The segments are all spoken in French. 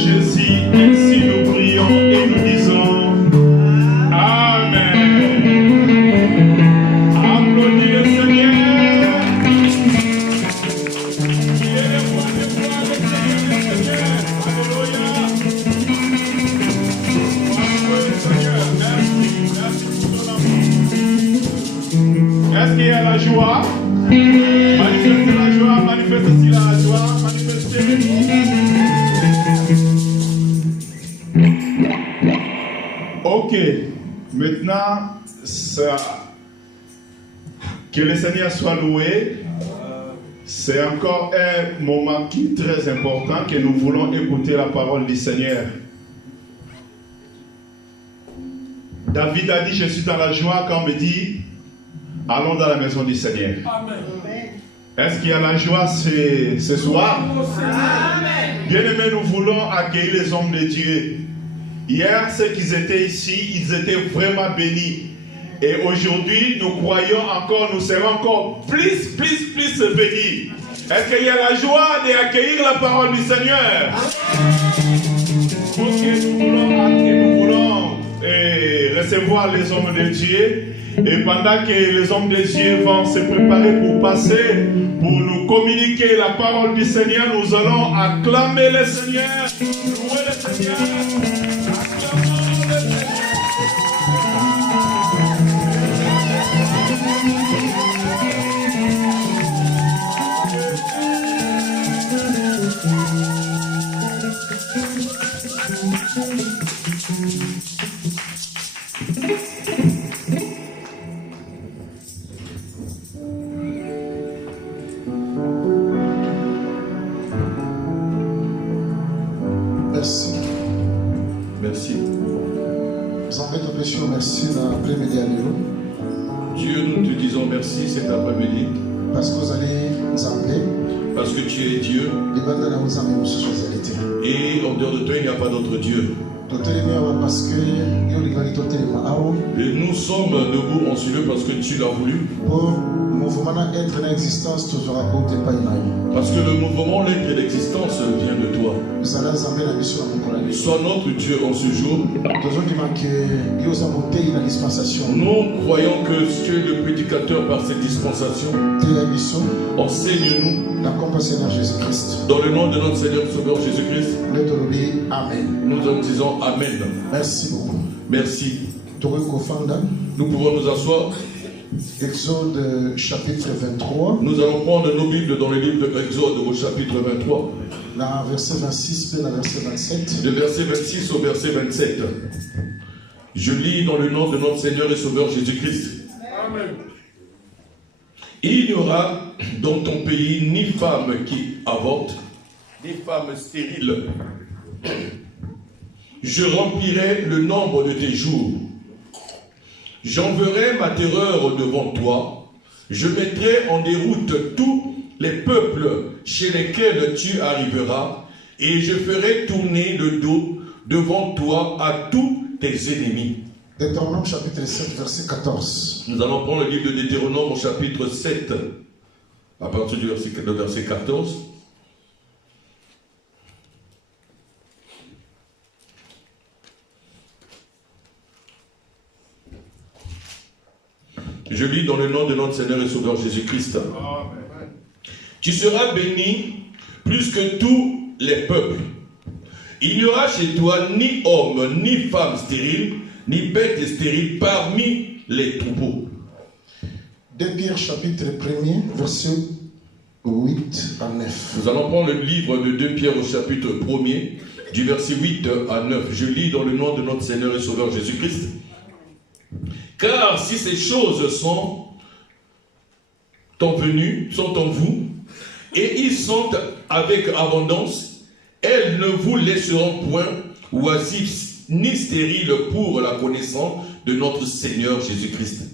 Jésus, ainsi nous prions et nous disons Amen. Applaudis le Seigneur. Il est le roi des rois, le Seigneur des seigneurs. Alléluia. Bravo Seigneur. Merci. Merci pour ton amour. Est-ce qu'il y a la joie? Manifestez la joie, manifestez aussi la joie, manifestez. Ok, maintenant, que le Seigneur soit loué. C'est encore un moment qui est très important que nous voulons écouter la parole du Seigneur. David a dit, je suis dans la joie quand on me dit, allons dans la maison du Seigneur. Amen. Est-ce qu'il y a la joie ce soir? Amen. Bien-aimés, nous voulons accueillir les hommes de Dieu. Hier, ceux qui étaient ici, ils étaient vraiment bénis. Et aujourd'hui, nous croyons encore, nous serons encore plus bénis. Est-ce qu'il y a la joie d'accueillir la parole du Seigneur? Ok, nous voulons recevoir les hommes de Dieu. Et pendant que les hommes de Dieu vont se préparer pour passer, pour nous communiquer la parole du Seigneur, nous allons acclamer le Seigneur, louer le Seigneur, acclamons le Seigneur. Merci l'après-midi à Léo. Dieu, nous te disons merci cet après-midi. Parce que vous allez nous appeler. Parce que tu es Dieu. Et en dehors de toi, il n'y a pas d'autre Dieu. Et nous sommes debout en celui parce que tu l'as voulu. Parce que le mouvement, l'être et l'existence vient de toi. Sois notre Dieu en ce jour. Nous croyons que tu es le prédicateur par cette dispensation. Enseigne-nous. Dans le nom de notre Seigneur Sauveur Jésus-Christ. Amen. Nous en disons Amen. Merci beaucoup. Merci. Nous pouvons nous asseoir. Exode chapitre 23. Nous allons prendre nos Bibles dans le livre de Exode au chapitre 23. La verset 26 et la verset 27. De verset 26 au verset 27. Je lis dans le nom de notre Seigneur et Sauveur Jésus-Christ. Amen. Il n'y aura dans ton pays ni femme qui avorte, ni femme stérile. Je remplirai le nombre de tes jours. J'enverrai ma terreur devant toi. Je mettrai en déroute tous les peuples chez lesquels tu arriveras, et je ferai tourner le dos devant toi à tous tes ennemis. Deutéronome chapitre 7, verset 14. Nous allons prendre le livre de Deutéronome au chapitre 7, à partir du verset 14. Je lis dans le nom de notre Seigneur et Sauveur Jésus-Christ. Tu seras béni plus que tous les peuples. Il n'y aura chez toi ni homme, ni femme stérile, ni bête stérile parmi les troupeaux. 2 Pierre chapitre 1er, verset 8 à 9. Nous allons prendre le livre de 2 Pierre au chapitre 1er, du verset 8 à 9. Je lis dans le nom de notre Seigneur et Sauveur Jésus-Christ. Car si ces choses sont en vous, et ils sont avec abondance, elles ne vous laisseront point oisifs ni stériles pour la connaissance de notre Seigneur Jésus-Christ.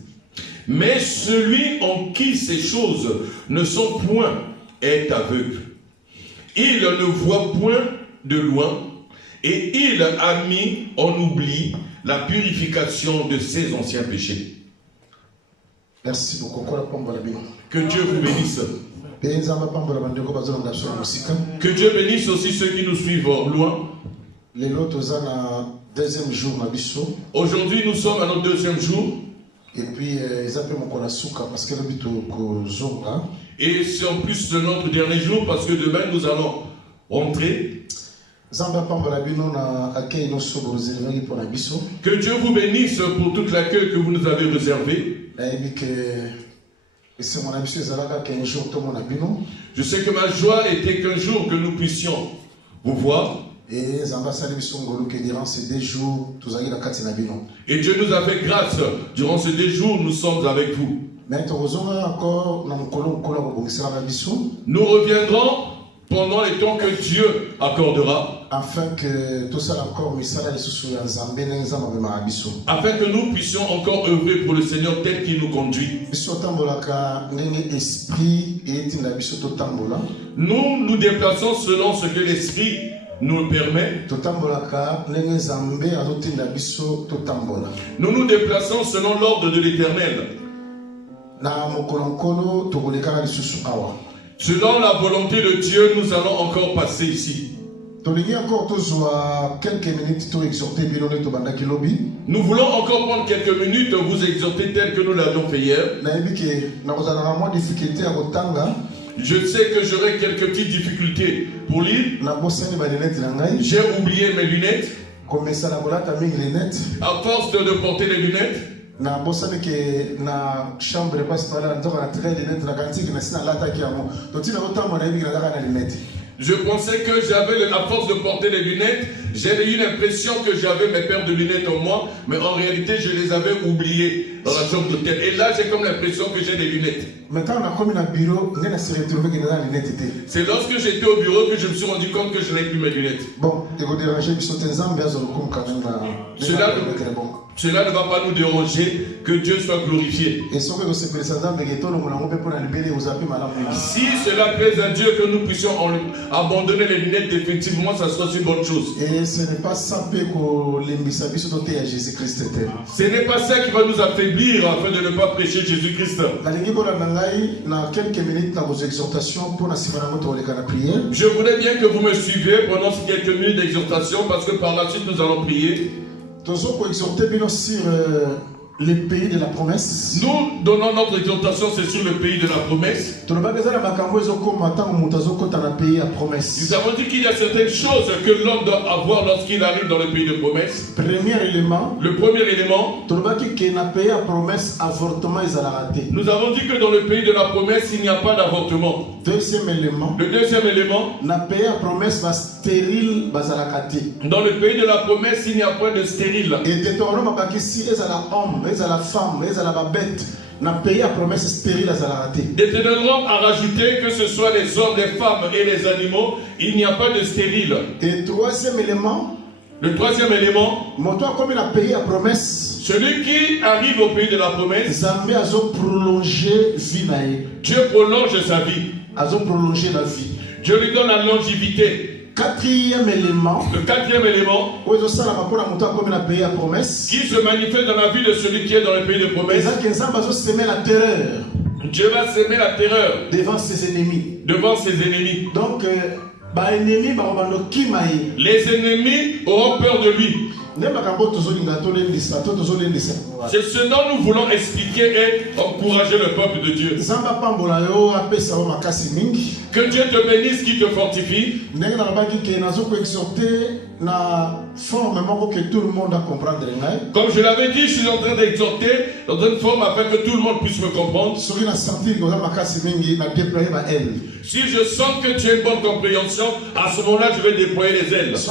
Mais celui en qui ces choses ne sont point est aveugle. Il ne voit point de loin, et il a mis en oubli la purification de ses anciens péchés. Merci beaucoup. Que Dieu vous bénisse. Que Dieu bénisse aussi ceux qui nous suivent loin. Lelo toza na deuxième jour na biso. Aujourd'hui, nous sommes à notre deuxième jour. Et puis ils appellent mon kolasuka parce que le bito kozonga. Et c'est en plus de notre dernier jour parce que demain nous allons rentrer. Que Dieu vous bénisse pour tout l'accueil que vous nous avez réservé. Je sais que ma joie était qu'un jour que nous puissions vous voir. Et Dieu nous a fait grâce. Durant ces 2 jours, nous sommes avec vous. Nous reviendrons pendant les temps que Dieu accordera, afin que nous puissions encore œuvrer pour le Seigneur tel qu'il nous conduit. Nous nous déplaçons selon ce que l'Esprit nous permet. Nous nous déplaçons selon l'ordre de l'Éternel. Selon la volonté de Dieu, nous allons encore passer ici. Nous voulons encore prendre quelques minutes vous exhorter tel que nous l'avions fait hier. Je sais que j'aurai quelques petites difficultés pour lire. J'ai oublié mes lunettes. À force de porter les lunettes, je pensais que j'avais, à force de porter les lunettes, j'avais eu l'impression que j'avais mes paires de lunettes en moi, mais en réalité je les avais oubliées dans la chambre d'hôtel. Et là j'ai comme l'impression que j'ai des lunettes. C'est lorsque j'étais au bureau que je me suis rendu compte que je n'avais plus mes lunettes. Bon, cela ne va pas nous déranger, que Dieu soit glorifié. Et si cela plaît à Dieu que nous puissions abandonner les lunettes, effectivement, ça sera une bonne chose. Et ce n'est pas ça Ce n'est pas ça qui va nous affaiblir afin de ne pas prêcher Jésus-Christ. Je voudrais bien que vous me suiviez pendant ces quelques minutes d'exhortation parce que par la suite nous allons prier. Les pays de la promesse. Nous donnons notre exhortation, c'est sur le pays de la promesse. Nous avons dit qu'il y a certaines choses que l'homme doit avoir lorsqu'il arrive dans le pays de promesse. Le premier élément, nous avons dit que dans le pays de la promesse, il n'y a pas d'avortement. Le deuxième élément, dans le pays de la promesse, il n'y a pas de stérile. Deutéronome a rajouté que ce soit les hommes, les femmes et les animaux, il n'y a pas de stérile. Et troisième élément, le troisième élément, celui qui arrive au pays de la promesse, Dieu prolonge sa vie. Dieu lui donne la longévité. Quatrième élément, le quatrième élément qui se manifeste dans la vie de celui qui est dans le pays de promesse, Dieu va semer la terreur devant ses ennemis. Donc, les ennemis auront peur de lui. C'est ce dont nous voulons expliquer et encourager le peuple de Dieu. Que Dieu te bénisse, qui te fortifie. Comme je l'avais dit, je suis en train d'exhorter dans une forme afin que tout le monde puisse me comprendre. Si je sens que tu as une bonne compréhension, à ce moment-là, je vais déployer les ailes. Si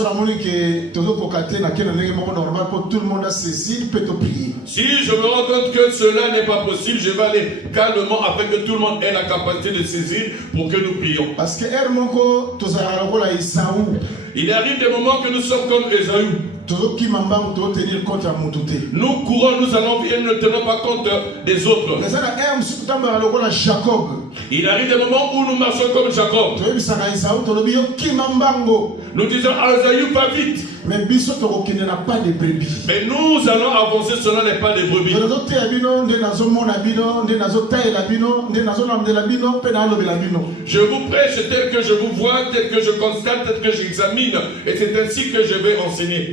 je me rends compte que cela n'est pas possible, je vais aller calmement afin que tout le monde ait la capacité de saisir pour que nous prions. Parce que il arrive des moments que nous sommes comme Esaü. Nous courons, nous allons bien, nous ne tenons pas compte des autres. Il arrive des moments où nous marchons comme Jacob. Nous disons à Esaü, va vite. Mais biso tokokende na pas de brebis. Mais nous allons avancer selon les pas des brebis. Je vous prêche tel que je vous vois, tel que je constate, tel que j'examine. Et c'est ainsi que je vais enseigner.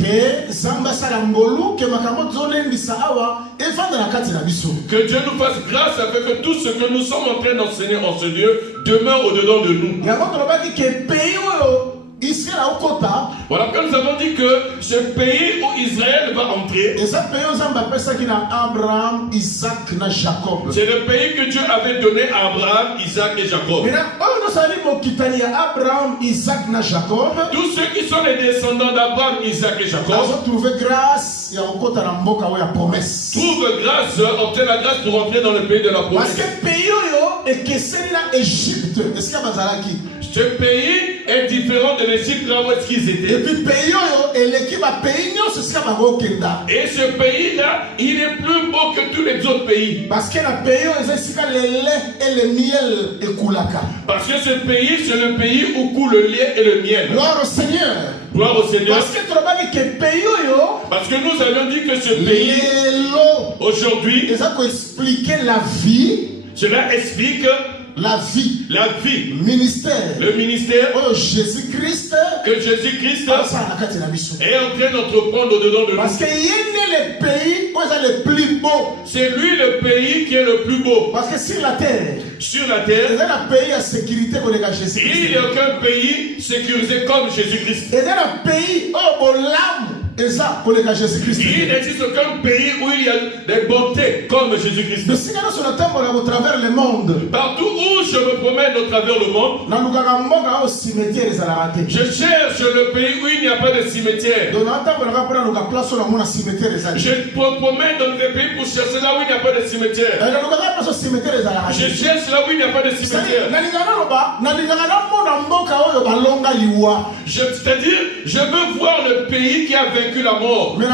Que Dieu nous fasse grâce afin que tout ce que nous sommes en train d'enseigner en ce lieu demeure au-dedans de nous. Voilà pourquoi nous avons dit que ce pays où Israël va entrer, c'est le pays que Dieu avait donné à Abraham, Isaac et Jacob. Tous ceux qui sont les descendants d'Abraham, Isaac et Jacob trouvent grâce, obtiennent la grâce pour entrer dans le pays de la promesse. Ce pays est différent de l'Égypte là où est-ce qu'ils étaient. Et ce pays-là, il est plus beau que tous les autres pays. Parce que ce pays, c'est le pays où coule le lait et le miel. Gloire au Seigneur. Gloire au Seigneur. Parce que nous avions dit que ce pays, aujourd'hui, cela explique la vie, ministère, le ministère, Jésus-Christ, que Jésus-Christ est en train d'entreprendre au-dedans de nous. Parce qu'il est le pays où il est le plus beau. C'est lui le pays qui est le plus beau. Parce que sur la terre, il n'y a un pays à sécurité comme Jésus-Christ. Il n'y a aucun pays sécurisé comme Jésus-Christ. Il y a un pays où l'âme. Et ça, pour les Jésus-Christ. Il n'existe aucun pays où il y a des bontés comme Jésus-Christ. Mais si nous sommes à travers le monde, partout où je me promène au travers le monde, je cherche le pays où il n'y a pas de cimetière. Je me promène dans des pays pour chercher là où il n'y a pas de cimetière. Je cherche là où il n'y a pas de cimetière. C'est-à-dire, je veux voir le pays qui a vaincu la mort. Le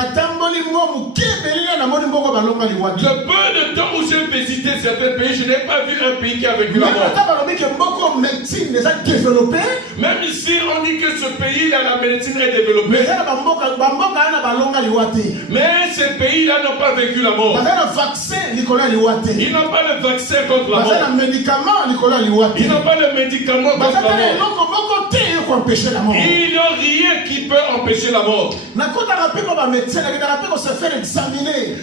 peu de temps où j'ai visité certains pays, je n'ai pas vu un pays qui a vaincu la mort. Même ici, on dit que ce pays, là, la médecine est développée. Mais ces pays-là n'ont pas vaincu la mort. Ils n'ont pas le vaccin contre la mort. Ils n'ont pas le médicament contre la mort. Il n'y a rien qui peut empêcher la mort.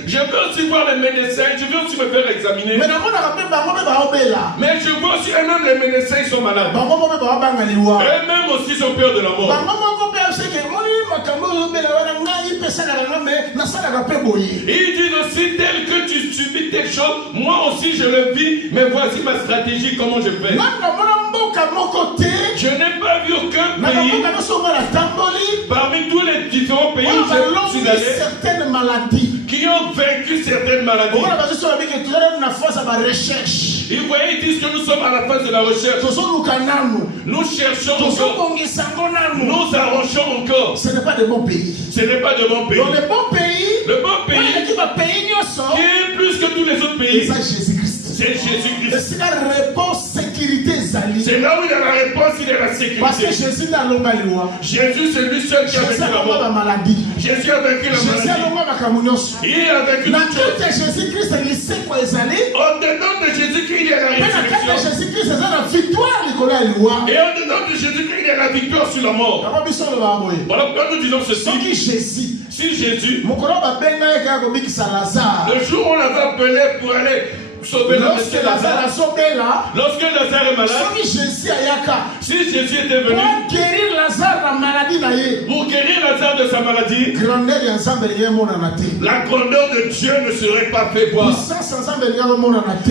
Je veux aussi voir les médecins, je veux aussi me faire examiner. Mais je vois aussi même les médecins, ils sont malades. Eux-mêmes aussi, ils ont peur de la mort. Ils disent aussi, tel que tu subis tes choses, moi aussi je le vis, mais voici ma stratégie, comment je fais. Je n'ai pas vu aucun pays, parmi tous les différents pays où je suis allé, certaines maladies qui ont vaincu certaines maladies. Ils voyaient, ils disent que nous sommes à la phase de la recherche. Nous cherchons encore. Nous arrangeons encore. Ce n'est pas de bon pays. Ce n'est pas de bon pays. Dans le bon pays, qui est plus que tous les autres pays. C'est Jésus-Christ. C'est la réponse sécurité. C'est là où il y a la réponse, il y a la sécurité. Parce que Jésus n'a pas le loi. Jésus, c'est lui seul qui a vaincu la maladie. Jésus a vaincu la maladie. Il a vaincu la maladie. Jésus-Christ, il sait quoi ils allaient. Au-dedans de Jésus-Christ, il y a la résurrection. Jésus-Christ, c'est la victoire, Nicolas. Et au-dedans de Jésus-Christ, il y a la victoire sur la mort. Voilà pourquoi nous disons ceci. Si Jésus, le jour où on l'avait appelé pour aller sauver lorsque Lazare est malade, si Jésus était venu pour guérir Lazare de sa maladie, la grandeur de Dieu ne serait pas fait voir.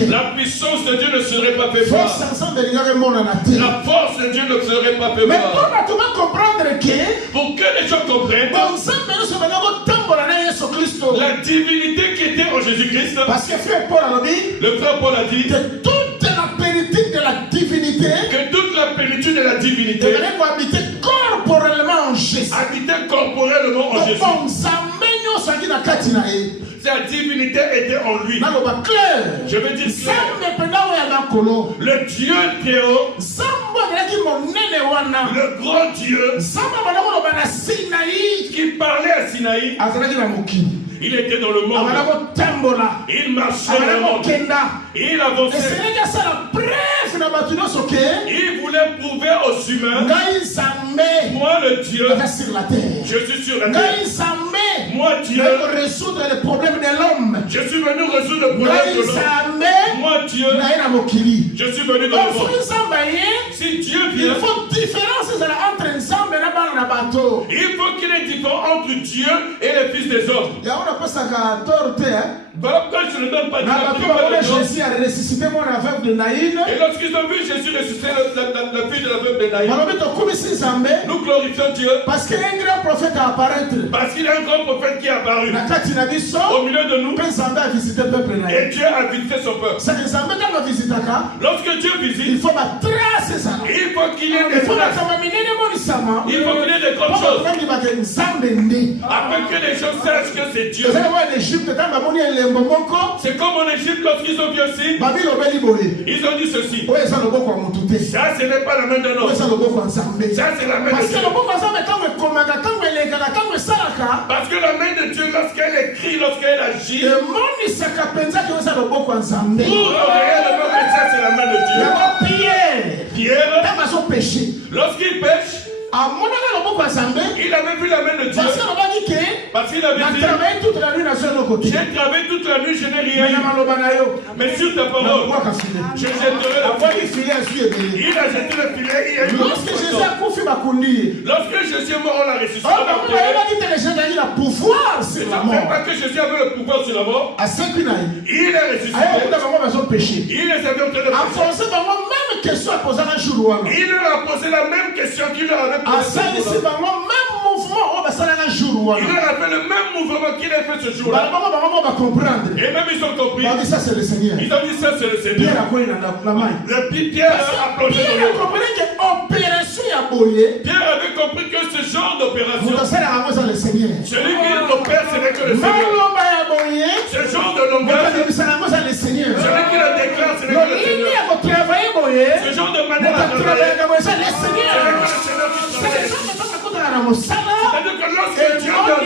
La puissance de Dieu ne serait pas fait voir. La force de Dieu ne serait pas fait voir. Pour que les gens comprennent la divinité qui était en Jésus-Christ, parce que frère Paul a dit, le frère Paul a dit que toute la plénitude de la divinité, habiter corporellement en Jésus. Sa divinité était en lui. Je veux dire le Dieu Théo, le grand Dieu, qui parlait à Sinaï, il était dans le monde. Il marchait dans le monde. Il avançait. Il voulait prouver aux humains, moi le Dieu, je suis sur la terre. Moi Dieu, résoudre les problèmes de l'homme. je suis venu résoudre le problème de l'homme. Moi Dieu, je suis venu dans le monde. Si Dieu vient, il faut différence entre ensemble et il faut qu'il y ait différence entre Dieu et les fils des hommes. Voilà pourquoi je ne donne pas de Jésus a ressuscité mon aveugle de Naïn. Et lorsqu'ils ont vu Jésus ressusciter la fille de l'aveugle de Naïn, nous glorifions Dieu. Parce qu'il y a un grand prophète à apparaître. Parce qu'il y a un grand prophète qui est apparu au milieu de nous. Et Dieu a visité son peuple. Lorsque Dieu visite, il faut qu'il y ait des traces. Il faut qu'il y ait des grandes choses. Afin que les gens sachent que c'est Dieu. C'est comme en Égypte lorsqu'ils ont vu aussi. Ils ont dit ceci. Ça ce n'est pas la main d'un homme. Ça c'est la main de Dieu. Parce que la main de Dieu lorsqu'elle écrit, lorsqu'elle agit, pour réellement que ça c'est la main de Dieu. Pierre, lorsqu'il pêche, il avait vu la main de Dieu. Parce qu'il avait dit, j'ai travaillé toute la nuit, je n'ai rien eu. Mais sur ta parole, je jetterai le filet. Il a jeté le filet. Lorsque Jésus a confié ma conduite, lorsque Jésus est mort, on l'a ressuscité. il a pouvoir sur la mort. Pas que Jésus avait le pouvoir sur la mort. Il est ressuscité. Il les avait en train de pécher. Il leur a posé la même question qu'il leur avait posé. Il leur a fait le même mouvement qu'il a fait ce jour-là. Et même ils ont compris. Ils ont dit ça c'est le Seigneur. Pierre a plongé dans l'eau. Pierre avait compris que ce genre d'opération, celui qui opère, ce n'est que le Seigneur. Ce genre de langage, celui qui le déclare, ce n'est que le Seigneur. Ce genre de manière de travailler, ce n'est que le Seigneur qui travaille. C'est-à-dire que lorsque Dieu vient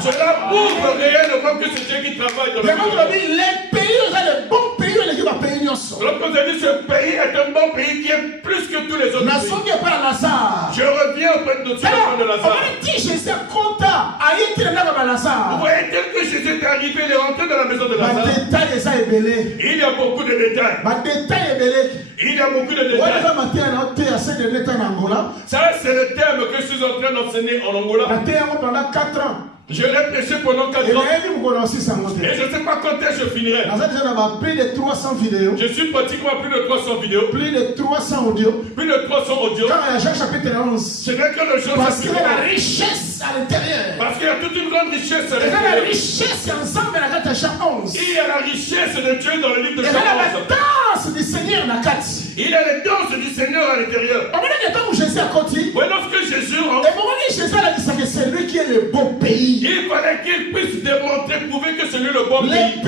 cela prouve réellement que c'est Dieu qui travaille dans le monde. Lorsque vous avez dit ce pays est un bon pays qui est plus que tous les autres pays. Je reviens auprès de Dieu de Lazare. Vous voyez, tel que Jésus est arrivé, il est rentré dans la maison de Lazare. Il y a beaucoup de détails. Il y a beaucoup de détails. Ça, c'est le terme que je suis en train d'enseigner en Angola. Pendant 4 ans. Je l'ai prêché pendant 4 ans. Et je ne sais pas quand est-ce que je finirai. Plus de 300 vidéos. Je suis pratiquement à plus de 300 vidéos. Plus de 300 audios. Plus de 300 audios. Quand il y a Jean chapitre 11. Ce n'est que le Jean parce qu'il y a la richesse à l'intérieur. Parce qu'il y a toute une grande richesse à l'intérieur. Il y a la richesse ensemble dans la Jean 11. Il y a la richesse de Dieu dans le livre de Jean 11. Il y a la danse du Seigneur dans la il y a les danses du Seigneur à l'intérieur. Lorsque Jésus rentre, c'est lui qui est le bon pays. Il fallait qu'il puisse démontrer, prouver que c'est lui le bon pays.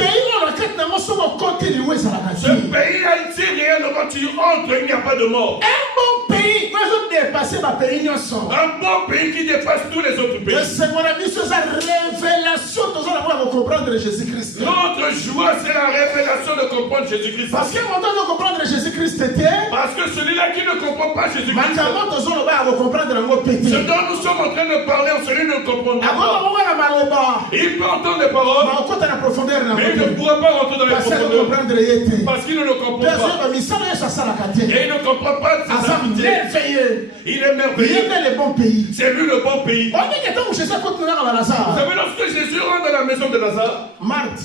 Ce pays, si réellement tu entres, il n'y a pas de mort. Un bon pays, un bon pays qui dépasse tous les autres pays. Notre joie, c'est la révélation de comprendre Jésus-Christ. Parce que celui-là qui ne comprend pas Jésus-Christ, ce dont nous sommes en train de parler, celui ne comprend pas. Il peut entendre les paroles, mais il ne pourra pas rentrer dans les profondeurs parce qu'il ne le comprend pas. Et il ne comprend pas ses amitiés. Il est merveilleux. C'est lui le bon pays. Vous savez, lorsque Jésus rentre dans la maison de Lazare, Marthe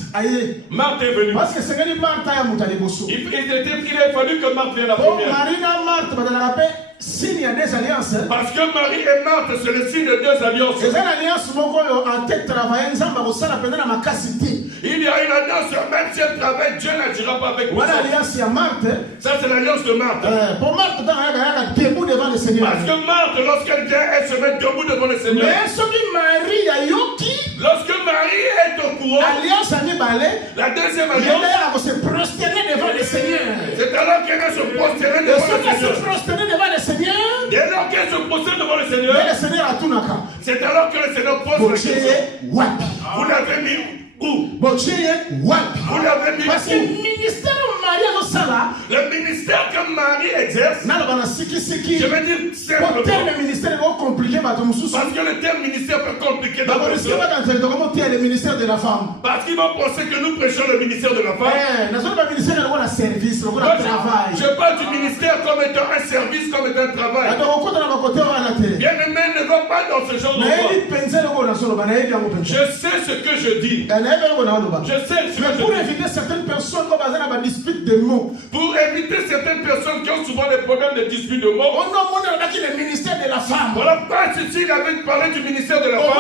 est venue. Il a fallu que Marthe vienne la première. Signe des alliances. Parce que Marie et Marthe, c'est le signe de 2 alliances. Il y a une alliance, même si elle travaille, Dieu n'agira pas avec vous. Ça, c'est l'alliance de Marthe. Pour Marthe, debout devant le Seigneur. Parce que Marthe, lorsqu'elle vient, elle se met debout devant le Seigneur. Lorsque Marie est au courant, la deuxième alliance, se prosterner devant le Seigneur. C'est alors qu'elle va se prosterner devant le Seigneur. Devant le Seigneur. Dès lors qu'elle se prosterne Seigneur. C'est alors que le Seigneur pose la question. Vous l'avez mis où? Vous l'avez mis parce que où? le ministère Le ministère que Marie exerce, je veux dire simplement, parce que le terme ministère peut compliquer dans le ministère de la femme. parce qu'ils vont penser que nous prêchons le ministère de la femme. Je parle du ministère comme étant un service, comme étant un travail. Bien aimé, ne va pas dans ce genre de voie. Je sais ce que je dis. Je sais ce que pour je dis. éviter certaines personnes comme dans dispute de mots. Pour éviter certaines personnes qui ont souvent des problèmes de dispute de mots. Le ministère de la femme. Voilà, pas si il avait parlé du ministère de la femme.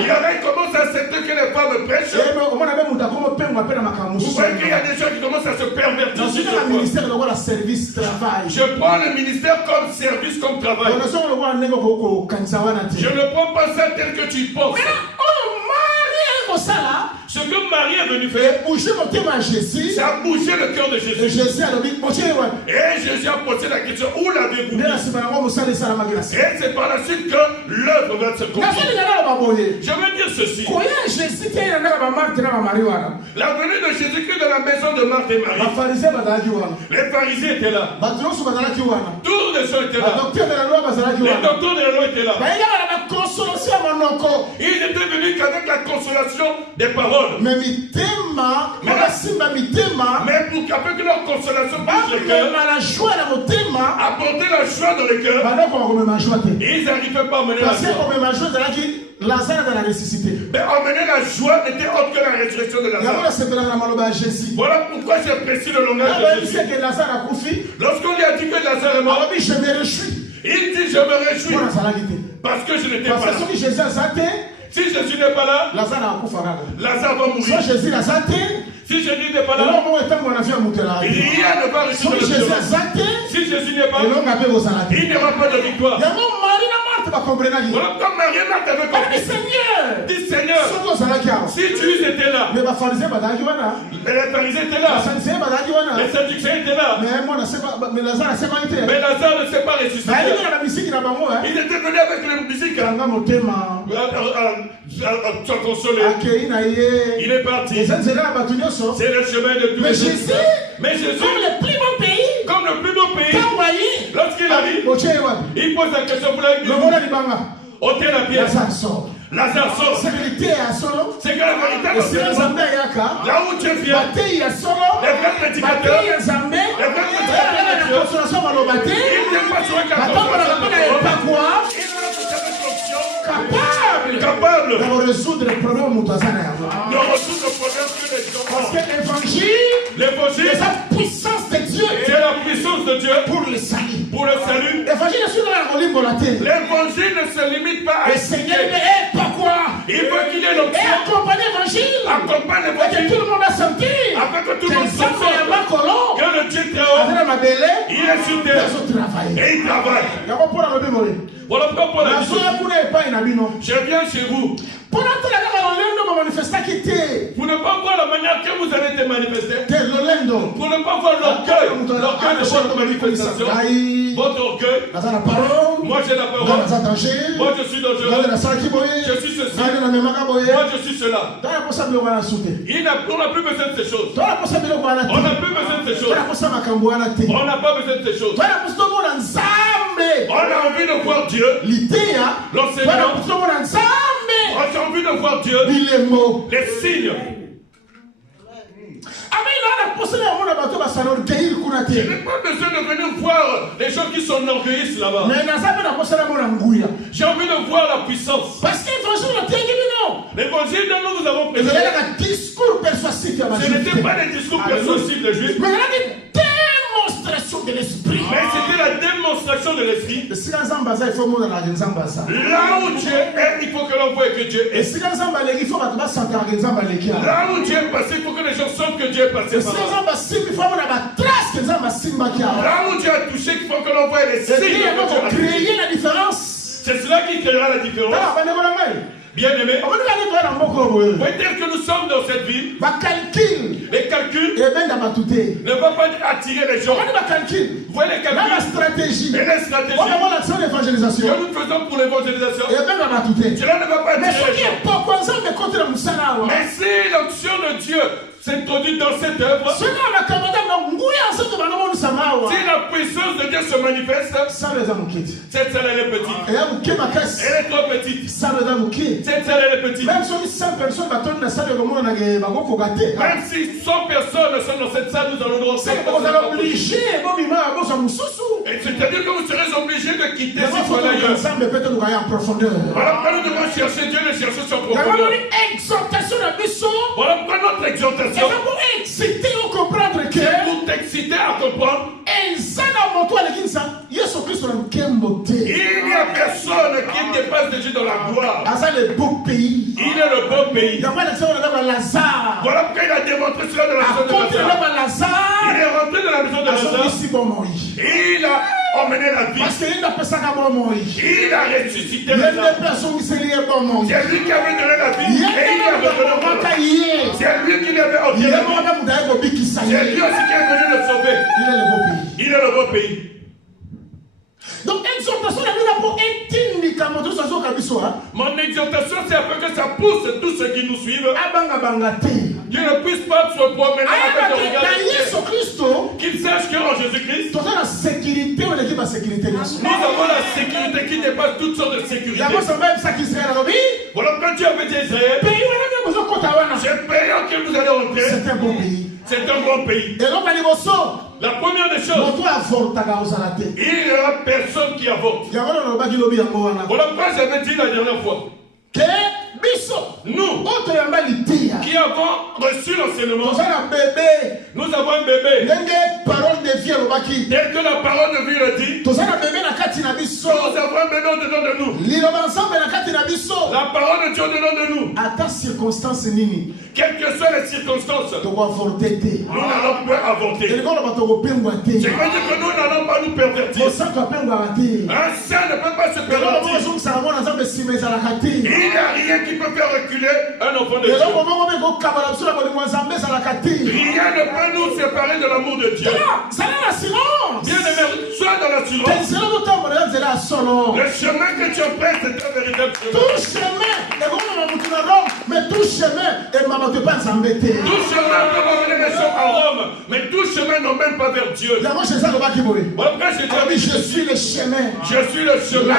Il aurait commencé à accepter que les femmes prêchent. Vous voyez qu'il y a des gens qui commencent à se pervertir. Je prends le ministère comme service, comme travail. Je ne prends pas ça tel que tu penses. Ce que Marie est venue faire, ça a bougé le cœur de Jésus. Et Jésus a posé la question, où l'avez-vous mis? Et c'est par la suite que l'œuvre va se continuer. Je veux dire ceci. La venue de Jésus-Christ dans la maison de Marthe et Marie, les pharisiens étaient là. Tous les gens étaient là. Les docteurs de la loi étaient là. Ils étaient venus qu'avec la consolation des paroles. Mais pour qu'avec leur consolation puisse le cœur, apporter la joie dans le cœur, ils n'arrivaient pas à mener la joie. Mais emmener la joie n'était autre que la résurrection de Lazare. Voilà pourquoi j'ai précis le langage de Jésus. Lorsqu'on lui a dit que Lazare est mort, il dit je me réjouis parce que je n'étais pas là. Si Jésus n'est pas là, Lazare va mourir. Si Jésus n'est pas là, rien ne va réussir. Si Jésus n'est pas là, il n'y aura pas de victoire. Voilà comme Marie et Marthe avaient compris. Dis Seigneur, si tu étais là, les pharisiens étaient là, les sadducéens étaient là, mais Lazare ne s'est pas ressuscité. Ils étaient venus avec la musique à consoler. Il est parti. C'est le chemin de tous les jours. Mais Jésus, comme le plus beau pays, lorsqu'il arrive, il pose la question pour la Bible. Ôtez la pierre. Lazare sort. C'est que la vérité, là où Dieu vient, les vrais prédicateurs, les vrais prédicateurs, ils viennent pas sur un carton. Capable de résoudre le problème que les gens ont. Parce que l'évangile, c'est la puissance de Dieu. C'est la puissance de Dieu pour le salut. Pour le salut. L'évangile ne se limite pas à le Seigneur est pas quoi. Il veut qu'il ait l'option. Et accompagne l'évangile. Accompagne l'évangile. Que tout le monde a senti. Afin que tout le monde sente que le Dieu très haut, il est sur terre. Et il travaille. Voilà pourquoi je viens chez vous. Pour ne pas voir la manière que vous avez été manifesté. Pour ne pas voir l'orgueil de votre manifestation. Votre orgueil. Moi j'ai la parole. Moi je suis dangereux. Je suis ceci. Moi je suis cela. On n'a plus besoin de ces choses. On n'a plus besoin de ces choses. On n'a pas besoin de ces choses. On a envie de voir Dieu. L'enseignement. On a envie de voir Dieu. Les signes. Je n'ai pas besoin de venir voir les gens qui sont orgueillistes là-bas. J'ai envie de voir la puissance. L'évangile dont nous avons prêché, ce n'était pas des discours persuasifs des Juifs, de l'esprit. Mais c'était la démonstration de l'esprit. Là où Dieu est, il faut que l'on voie que Dieu est. Là où Dieu est passé, il faut que les gens sentent que Dieu est passé par là. Là où Dieu a touché, il faut que l'on voie les signes. Créer la différence. C'est cela qui créera la différence. Bien-aimés, vous pouvez dire que nous sommes dans cette ville. Les calculs ne vont pas attirer les gens. Vous voyez les calculs et les stratégies que nous faisons pour l'évangélisation. Cela ne va pas attirer les gens. Mais si l'onction de Dieu s'introduit dans cette œuvre, si la puissance de Dieu se manifeste, cette salle elle est petite. Elle est trop petite. Cette salle elle est petite. Même si 100 personnes sont dans cette salle, nous allons nous obligés. Et c'est-à-dire que vous serez obligés de quitter cette salle ailleurs. Voilà pourquoi nous devons chercher Dieu, le chercher sur profondeur. Voilà pourquoi notre exhortation c'est pour t'exciter à comprendre il n'y a personne qui dépasse Jésus dans la gloire. Il est le beau pays. Voilà pourquoi il a démontré cela dans la maison de Lazare. Il est rentré dans la maison de Lazare. Il a emmené la vie. Il a ressuscité Lazare. C'est lui qui avait donné la vie. Et il a redonné. C'est lui qui l'avait ordonné. C'est lui aussi qui est venu le sauver. Il est le beau pays. Donc, mon exhortation, c'est afin que ça pousse tous ceux qui nous suivent. Qu'ils ne puissent pas se promener avec le regard. Qu'ils sachent qu'en Jésus-Christ, nous avons la sécurité qui dépasse toutes sortes de sécurité. Voilà quand Dieu avait dit à Israël, ce pays auquel vous allez rentrer, c'est un bon pays. C'est un grand pays. La première des choses, il n'y aura personne qui avorte. Voilà pourquoi j'avais dit la dernière fois. Nous qui avons reçu l'enseignement, nous avons un bébé. Tel que la parole de Dieu le dit, nous avons un bébé au-dedans de nous. La parole de Dieu au-dedans de nous. Quelles que soient les circonstances, nous n'allons pas avorter. C'est dire que nous n'allons pas nous pervertir. Un saint ne peut pas se pervertir. Il n'y a rien qui peut faire reculer un enfant de Dieu. Rien ne peut nous séparer de l'amour de Dieu. Bien aimé, sois dans l'assurance. Le chemin que tu empruntes, c'est un véritable chemin. Tout chemin peut m'amener les gens à Rome, mais tout chemin n'emmène pas vers Dieu. Je suis le chemin. Je suis le chemin.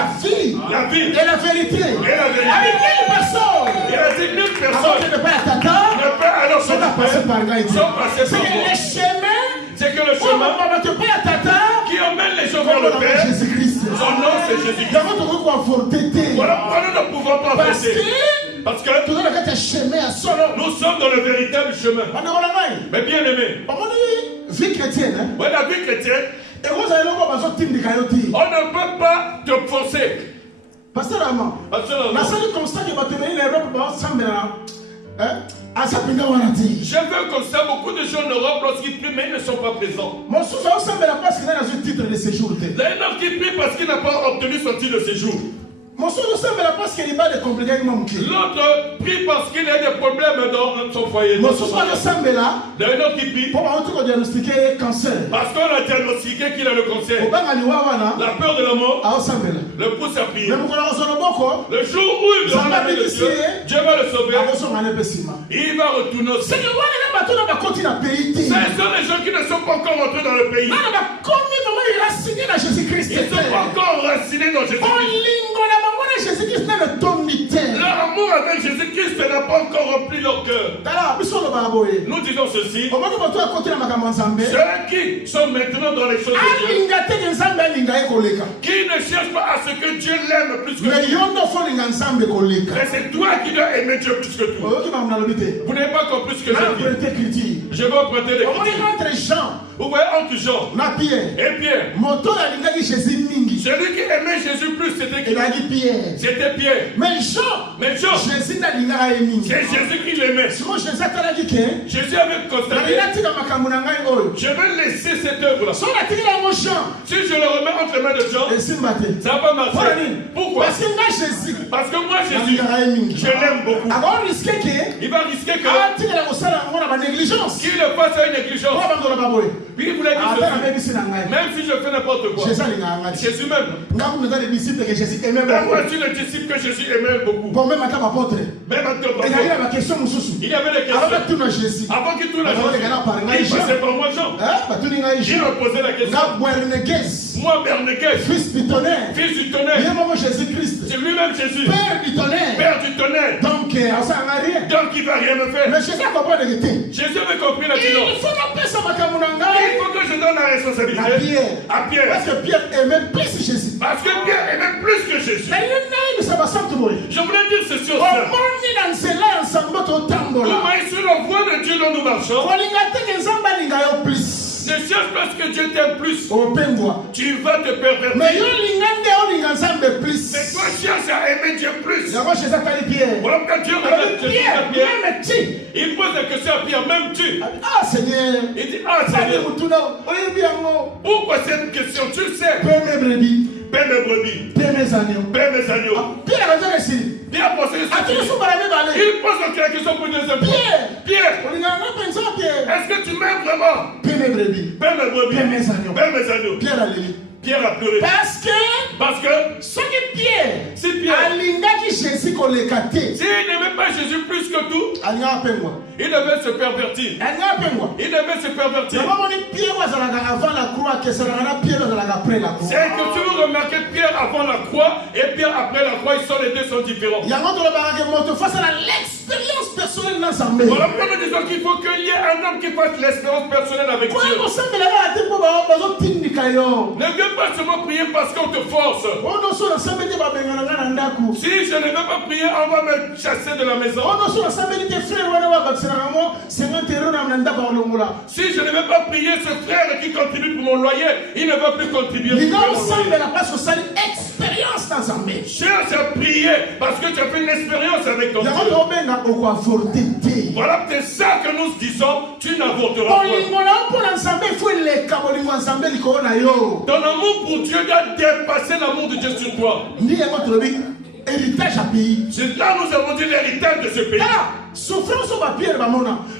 La vie. Et la vérité. Avec une personne. Il a dit une personne ne peut alors se passer par là. C'est que le chemin, qui emmène les gens vers le Père. Son nom c'est Jésus-Christ. Voilà pourquoi nous ne pouvons pas passer. Parce que nous sommes dans le véritable chemin. Mais bien aimé, vie chrétienne, la vie chrétienne, on ne peut pas te forcer. Pasteur Armand, la seule constat que va te donner l'Europe, je veux comme ça, beaucoup de gens en Europe, lorsqu'ils prient, mais ils ne sont pas présents. Il y en a un autre qui prie parce qu'il n'a pas obtenu son titre de séjour. L'autre prie parce qu'il a des problèmes dans son foyer. Il y a un autre qui prie parce qu'on a diagnostiqué qu'il a le cancer. La peur de la mort le pousse à prier. Le jour où il va parler de Dieu, Dieu va le sauver. Il va retourner au ciel. Ce sont les gens qui ne sont pas encore rentrés dans le pays. Ils ne sont pas encore racinés dans Jésus-Christ. Leur amour avec Jésus-Christ n'a pas encore rempli leur cœur. Nous disons ceci. Ceux qui sont maintenant dans les choses de Dieu, qui ne cherchent pas à ce que Dieu l'aime plus que toi. Mais c'est toi qui dois aimer Dieu plus que tout. Vous n'avez pas compris ce que je dis. Je vais emprunter les critiques. Vous voyez entre Jean et Pierre. Celui qui aimait Jésus plus plus c'était qui? Pierre. C'était Pierre. Mais Jean, Jésus n'a l'ingara émis. c'est Jésus qui l'aimait. Jésus avait constaté, je vais laisser cette œuvre-là. Si je le remets entre les mains de Jean, ça va pas marcher. Pourquoi? Parce que moi Jésus, je l'aime beaucoup. Il va risquer qu'il le fasse à une négligence. Puis il voulait dire ceci, même si je fais n'importe quoi, Jésus m'aime. Même moi, je suis le disciple que Jésus aimait beaucoup. Même apôtre. Il y avait des questions. Avant qu'il tourne à Jésus, il passait par moi Jean. Il me posait la question. Moi, Bernegès, fils du tonnerre, c'est lui-même Jésus, Père du tonnerre. Donc il ne va rien me faire. Mais Jésus a compris la violence. Il faut que je donne la responsabilité à Pierre. Parce que Pierre aimait plus Jésus. Je voulais dire ceci au Seigneur. Comment est sur la voie de Dieu dont nous marchons? Ne cherche pas ce que Dieu t'aime plus. Tu vas te pervertir. Mais toi cherche à aimer Dieu plus. Voilà pourquoi Dieu regarde Pierre. Il pose la question à Pierre, même tu. Ah Seigneur. Il dit, ah Seigneur. Pourquoi cette question? Tu le sais. Paix mes brebis. Paix mes agneaux. Pierre pose il pose la question pour deuxième fois. Pierre, est-ce que tu m'aimes vraiment? Paix mes brebis. Paix mes agneaux. Pierre a pleuré. Parce que si Pierre s'il n'aimait pas Jésus plus que tout, il devait se pervertir. C'est que si vous remarquez Pierre avant la croix et Pierre après la croix, ils sont les deux sont différents. Voilà pourquoi nous disons qu'il faut qu'il y ait un homme qui fasse l'expérience personnelle avec Dieu. Ne viens pas seulement prier parce qu'on te force. Si je ne veux pas prier, on va me chasser de la maison. Si je ne veux pas prier, ce frère qui contribue pour mon loyer, il ne va plus contribuer pour mon loyer. Cherche à prier parce que tu as fait une expérience avec ton Dieu. Voilà, c'est ça que nous disons, tu n'avorteras pas. Ton amour pour Dieu doit dépasser l'amour de Dieu sur toi. C'est là nous avons dit l'héritage de ce pays.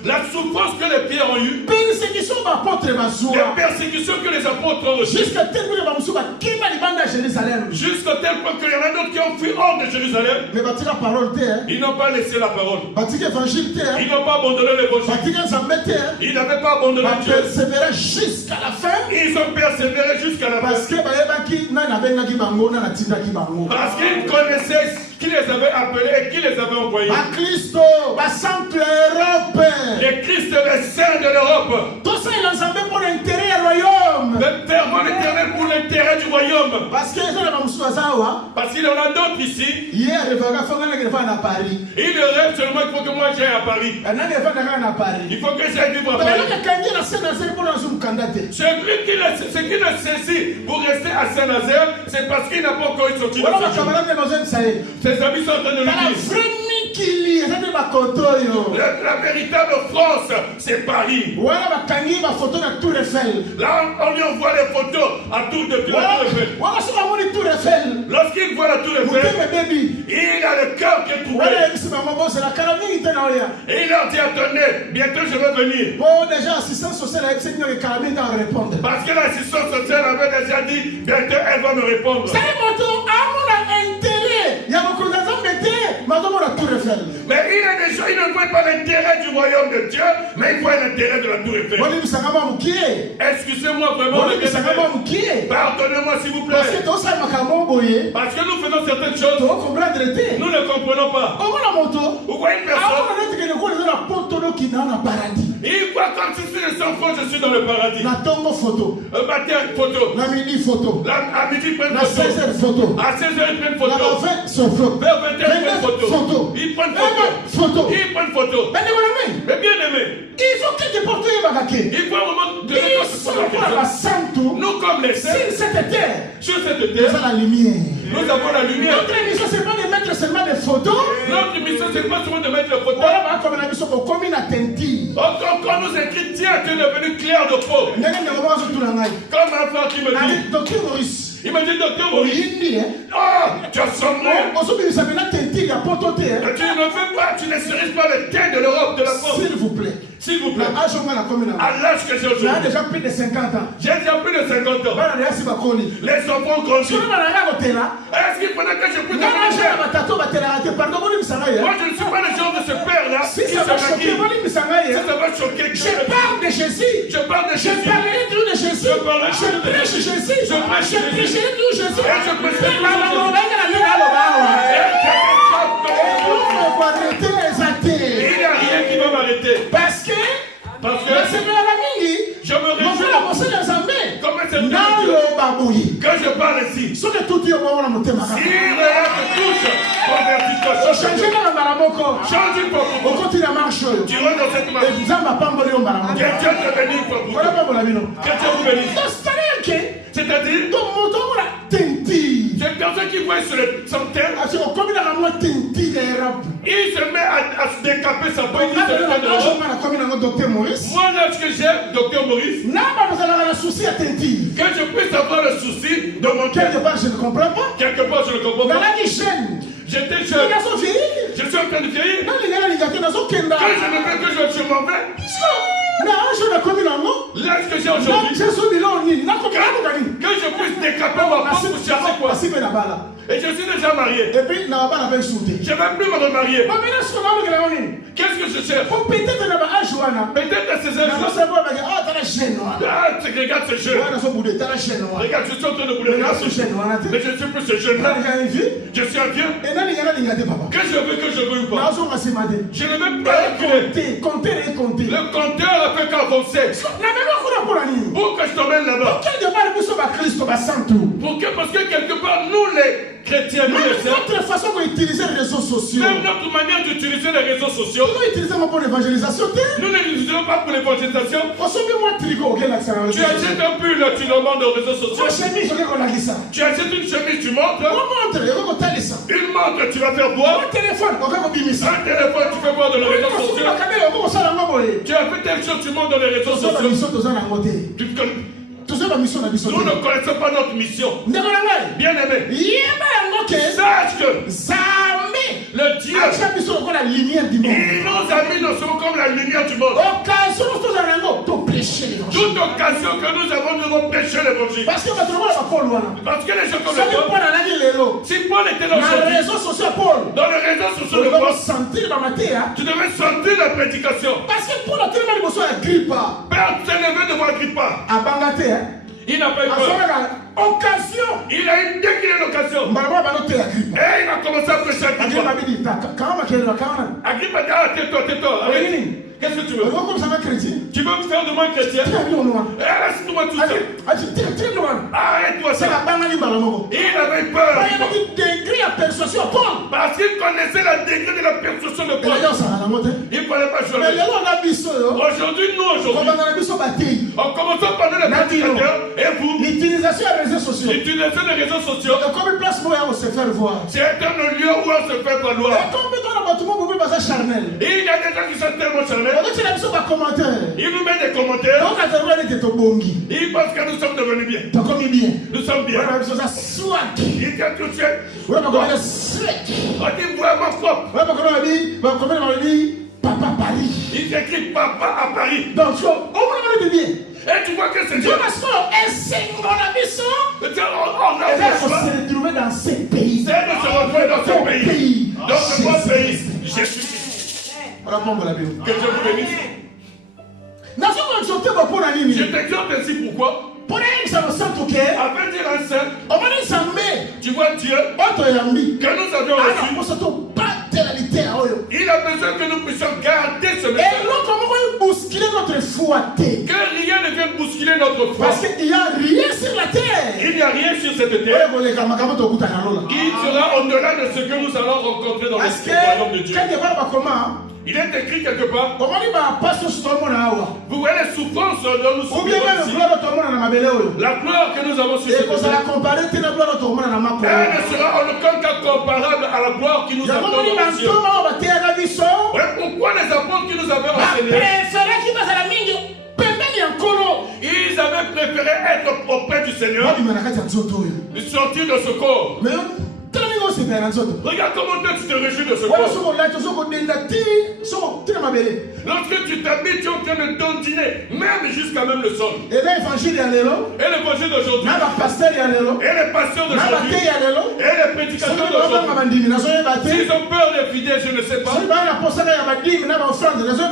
La souffrance que les pierres ont eue, les persécutions que les apôtres ont reçues, jusqu'à tel point qu'il y en a d'autres qui ont fui hors de Jérusalem. Ils n'ont pas laissé la parole. Ils n'ont pas abandonné l'évangile. Ils n'avaient pas abandonné Dieu. Ils ont persévéré jusqu'à la fin. Parce qu'ils connaissaient qui les avait appelés et qui les avait envoyés. Les Christ, les saints de l'Europe. Le fervent l'éternel pour l'intérêt du royaume. Parce qu'il y en a d'autres ici. Il rêve seulement qu'il faut que moi j'aille à Paris. Il faut que j'aille vivre à Paris. Ce qui l'a saisi pour rester à Saint-Nazaire, c'est parce qu'il n'a pas encore eu sorti de ses amis sont en train de lui dire. La véritable France, c'est Paris. Là, on lui envoie les photos à Tour de Eiffel. Lorsqu'il voit la Tour Eiffel, il a le cœur qui est trouvé. Et il leur dit, attendez, bientôt je vais venir. Parce que l'assistance sociale avait déjà dit, bientôt elle va me répondre. Mais il ne voit pas l'intérêt du royaume de Dieu, mais il voit l'intérêt de la Tour Eiffel. Excusez-moi vraiment, pardonnez-moi s'il vous plaît. Parce que nous faisons certaines choses, nous ne comprenons pas. Vous voyez une personne, il voit comme si c'est le enfant, je suis dans le paradis. Un baptême photo. À midi, prennent photo. À 16h, ils prennent photo. Vers 21h, ils prennent photo. Ils prennent photo. Ils prennent photo. Mais bien aimé, il faut un moment de nous comme les saints, sur cette terre, sur cette nous avons terre, la lumière. nous avons la lumière. Notre mission, ce n'est pas de mettre seulement des photos. Notre mission, c'est pas seulement de mettre le photo. Voilà, comme la mission, comme une attentive. Quand nous écrit, tiens, tu es devenu clair de peau. Comme un frère qui me dit, Docteur Maurice. il m'a dit, docteur Maurice, tu as sombré. Tu ne fais pas, tu ne cerises pas le thé de l'Europe, de la France. S'il vous plaît. S'il vous plaît. À l'âge que j'ai aujourd'hui, déjà plus de 50 ans. J'ai déjà plus de 50 ans. Les enfants grandissent. Est-ce qu'il faudrait que je puisse moi, je ne suis pas le genre de ce père-là si ça va choquer, ça va choquer. Je parle de Jésus. Je parle de Je Jésus. parlerai toujours de Jésus. Je prêche Jésus. Je prêcherai toujours Jésus. Et je prêcherai il n'y a rien qui va m'arrêter. Parce que je me réjouis. Comment c'est que je parle ici. Si rien ne touche, convertis-toi. Change une fois pour toi. Tu rentres dans cette marche. Que Dieu te bénisse pour vous. Que Dieu vous bénisse. C'est-à-dire, c'est quelqu'un qui voit sur le centaine, il se met à se décaper sa peau. Moi, là, ce que j'aime, docteur Maurice, que je puisse avoir le souci de mon cœur. Quelque part, je ne comprends pas. Quelque part, je ne comprends pas. J'étais jeune. Je suis en train de vieillir. Que je ne fais que je m'en vais. Là, ce que j'ai aujourd'hui, que je puisse décaper ma peau pour chercher quoi. Et je suis déjà marié. Je ne vais plus me remarier. Qu'est-ce que je cherche? Peut-être à ces âges. Ah, tu regardes ce jeune. Regarde, je suis en train de bouler. Mais je ne suis plus ce jeune-là. Je suis un vieux. Que je veux ou pas. Je ne veux pas reculer. Le compteur a fait qu'avancer. Pour que je t'emmène là-bas. Parce que quelque part, nous les chrétiens, nous les saints, notre façon d'utiliser les réseaux sociaux. même notre manière d'utiliser les réseaux sociaux, nous ne l'utilisons pas pour l'évangélisation. Tu achètes un pull, tu le montres aux réseaux sociaux. Tu achètes une chemise, tu montres. Une montre, tu vas faire boire. Un téléphone, tu fais boire dans les réseaux sociaux. Tu as fait telle chose, tu montres dans les réseaux sociaux. Nous ne connaissons pas notre mission. Bien aimé, sache que le Dieu, il nous a mis, nous sommes comme la lumière du monde. Toute occasion que nous avons, nous devons prêcher l'évangile. Parce que les gens comme le Paul, si Paul était dans les réseaux sociaux de Paul, tu devais sentir la prédication. Parce que Paul a tellement de Agrippa. Père, tu es levé devant Agrippa. Il n'a pas eu peur. Occasion. Il a eu dès qu'il a l'occasion. Et il a commencé à prêcher Agrippa. Agrippa dit, ah, tais-toi. Qu'est-ce que tu veux? Tu veux me faire de moi un chrétien? Laisse-moi tout ça. Arrête-toi ça. Il avait peur. Parce qu'il connaissait la degré de la persuasion de Paul. Il ne fallait pas jouer. Aujourd'hui, on commence par nous les prédicateurs. Et vous? L'utilisation des réseaux sociaux. L'utilisation des réseaux sociaux. C'est un lieu où on se fait valoir. Il y a des gens qui sont tellement charnels. Il nous met des commentaires. Il pense que nous sommes devenus bien. Nous sommes bien. Il dit tout de suite. On dit vraiment propre. Papa Paris. Il écrit Papa à Paris. Donc, on va bien. Et tu vois que c'est Dieu. On s'est retrouvé dans ce pays. C'est de se retrouver dans ce pays. Dans ce bon pays. Jésus. Que Dieu vous bénisse. Je t'exhorte ainsi pourquoi? Afin dire un saint, tu vois Dieu que nous avions reçu. Il a besoin que nous puissions garder ce message. Que rien ne vienne bousculer protéger notre foi. Parce qu'il n'y a rien sur la terre. Il n'y a rien sur cette terre qui sera au-delà de ce que nous allons rencontrer dans le royaume de Dieu. Il est écrit quelque part. Vous voyez les souffrances dont nous souffrons ici. La gloire que nous avons sur cette terre. Elle ne sera en aucun cas comparable à la gloire qui nous attend dans le ciel. Pourquoi les apôtres qui nous avaient enseigné, ils avaient préféré être auprès du Seigneur, de sortir de ce corps. Regarde comment toi tu te réjouis de ce corps. Lorsque tu t'habilles, tu es en train de dandiner, même jusqu'à même le sol. Et l'évangile d'aujourd'hui, et les pasteurs d'aujourd'hui, et les prédicateurs d'aujourd'hui, s'ils ont peur des fidèles, je ne sais pas.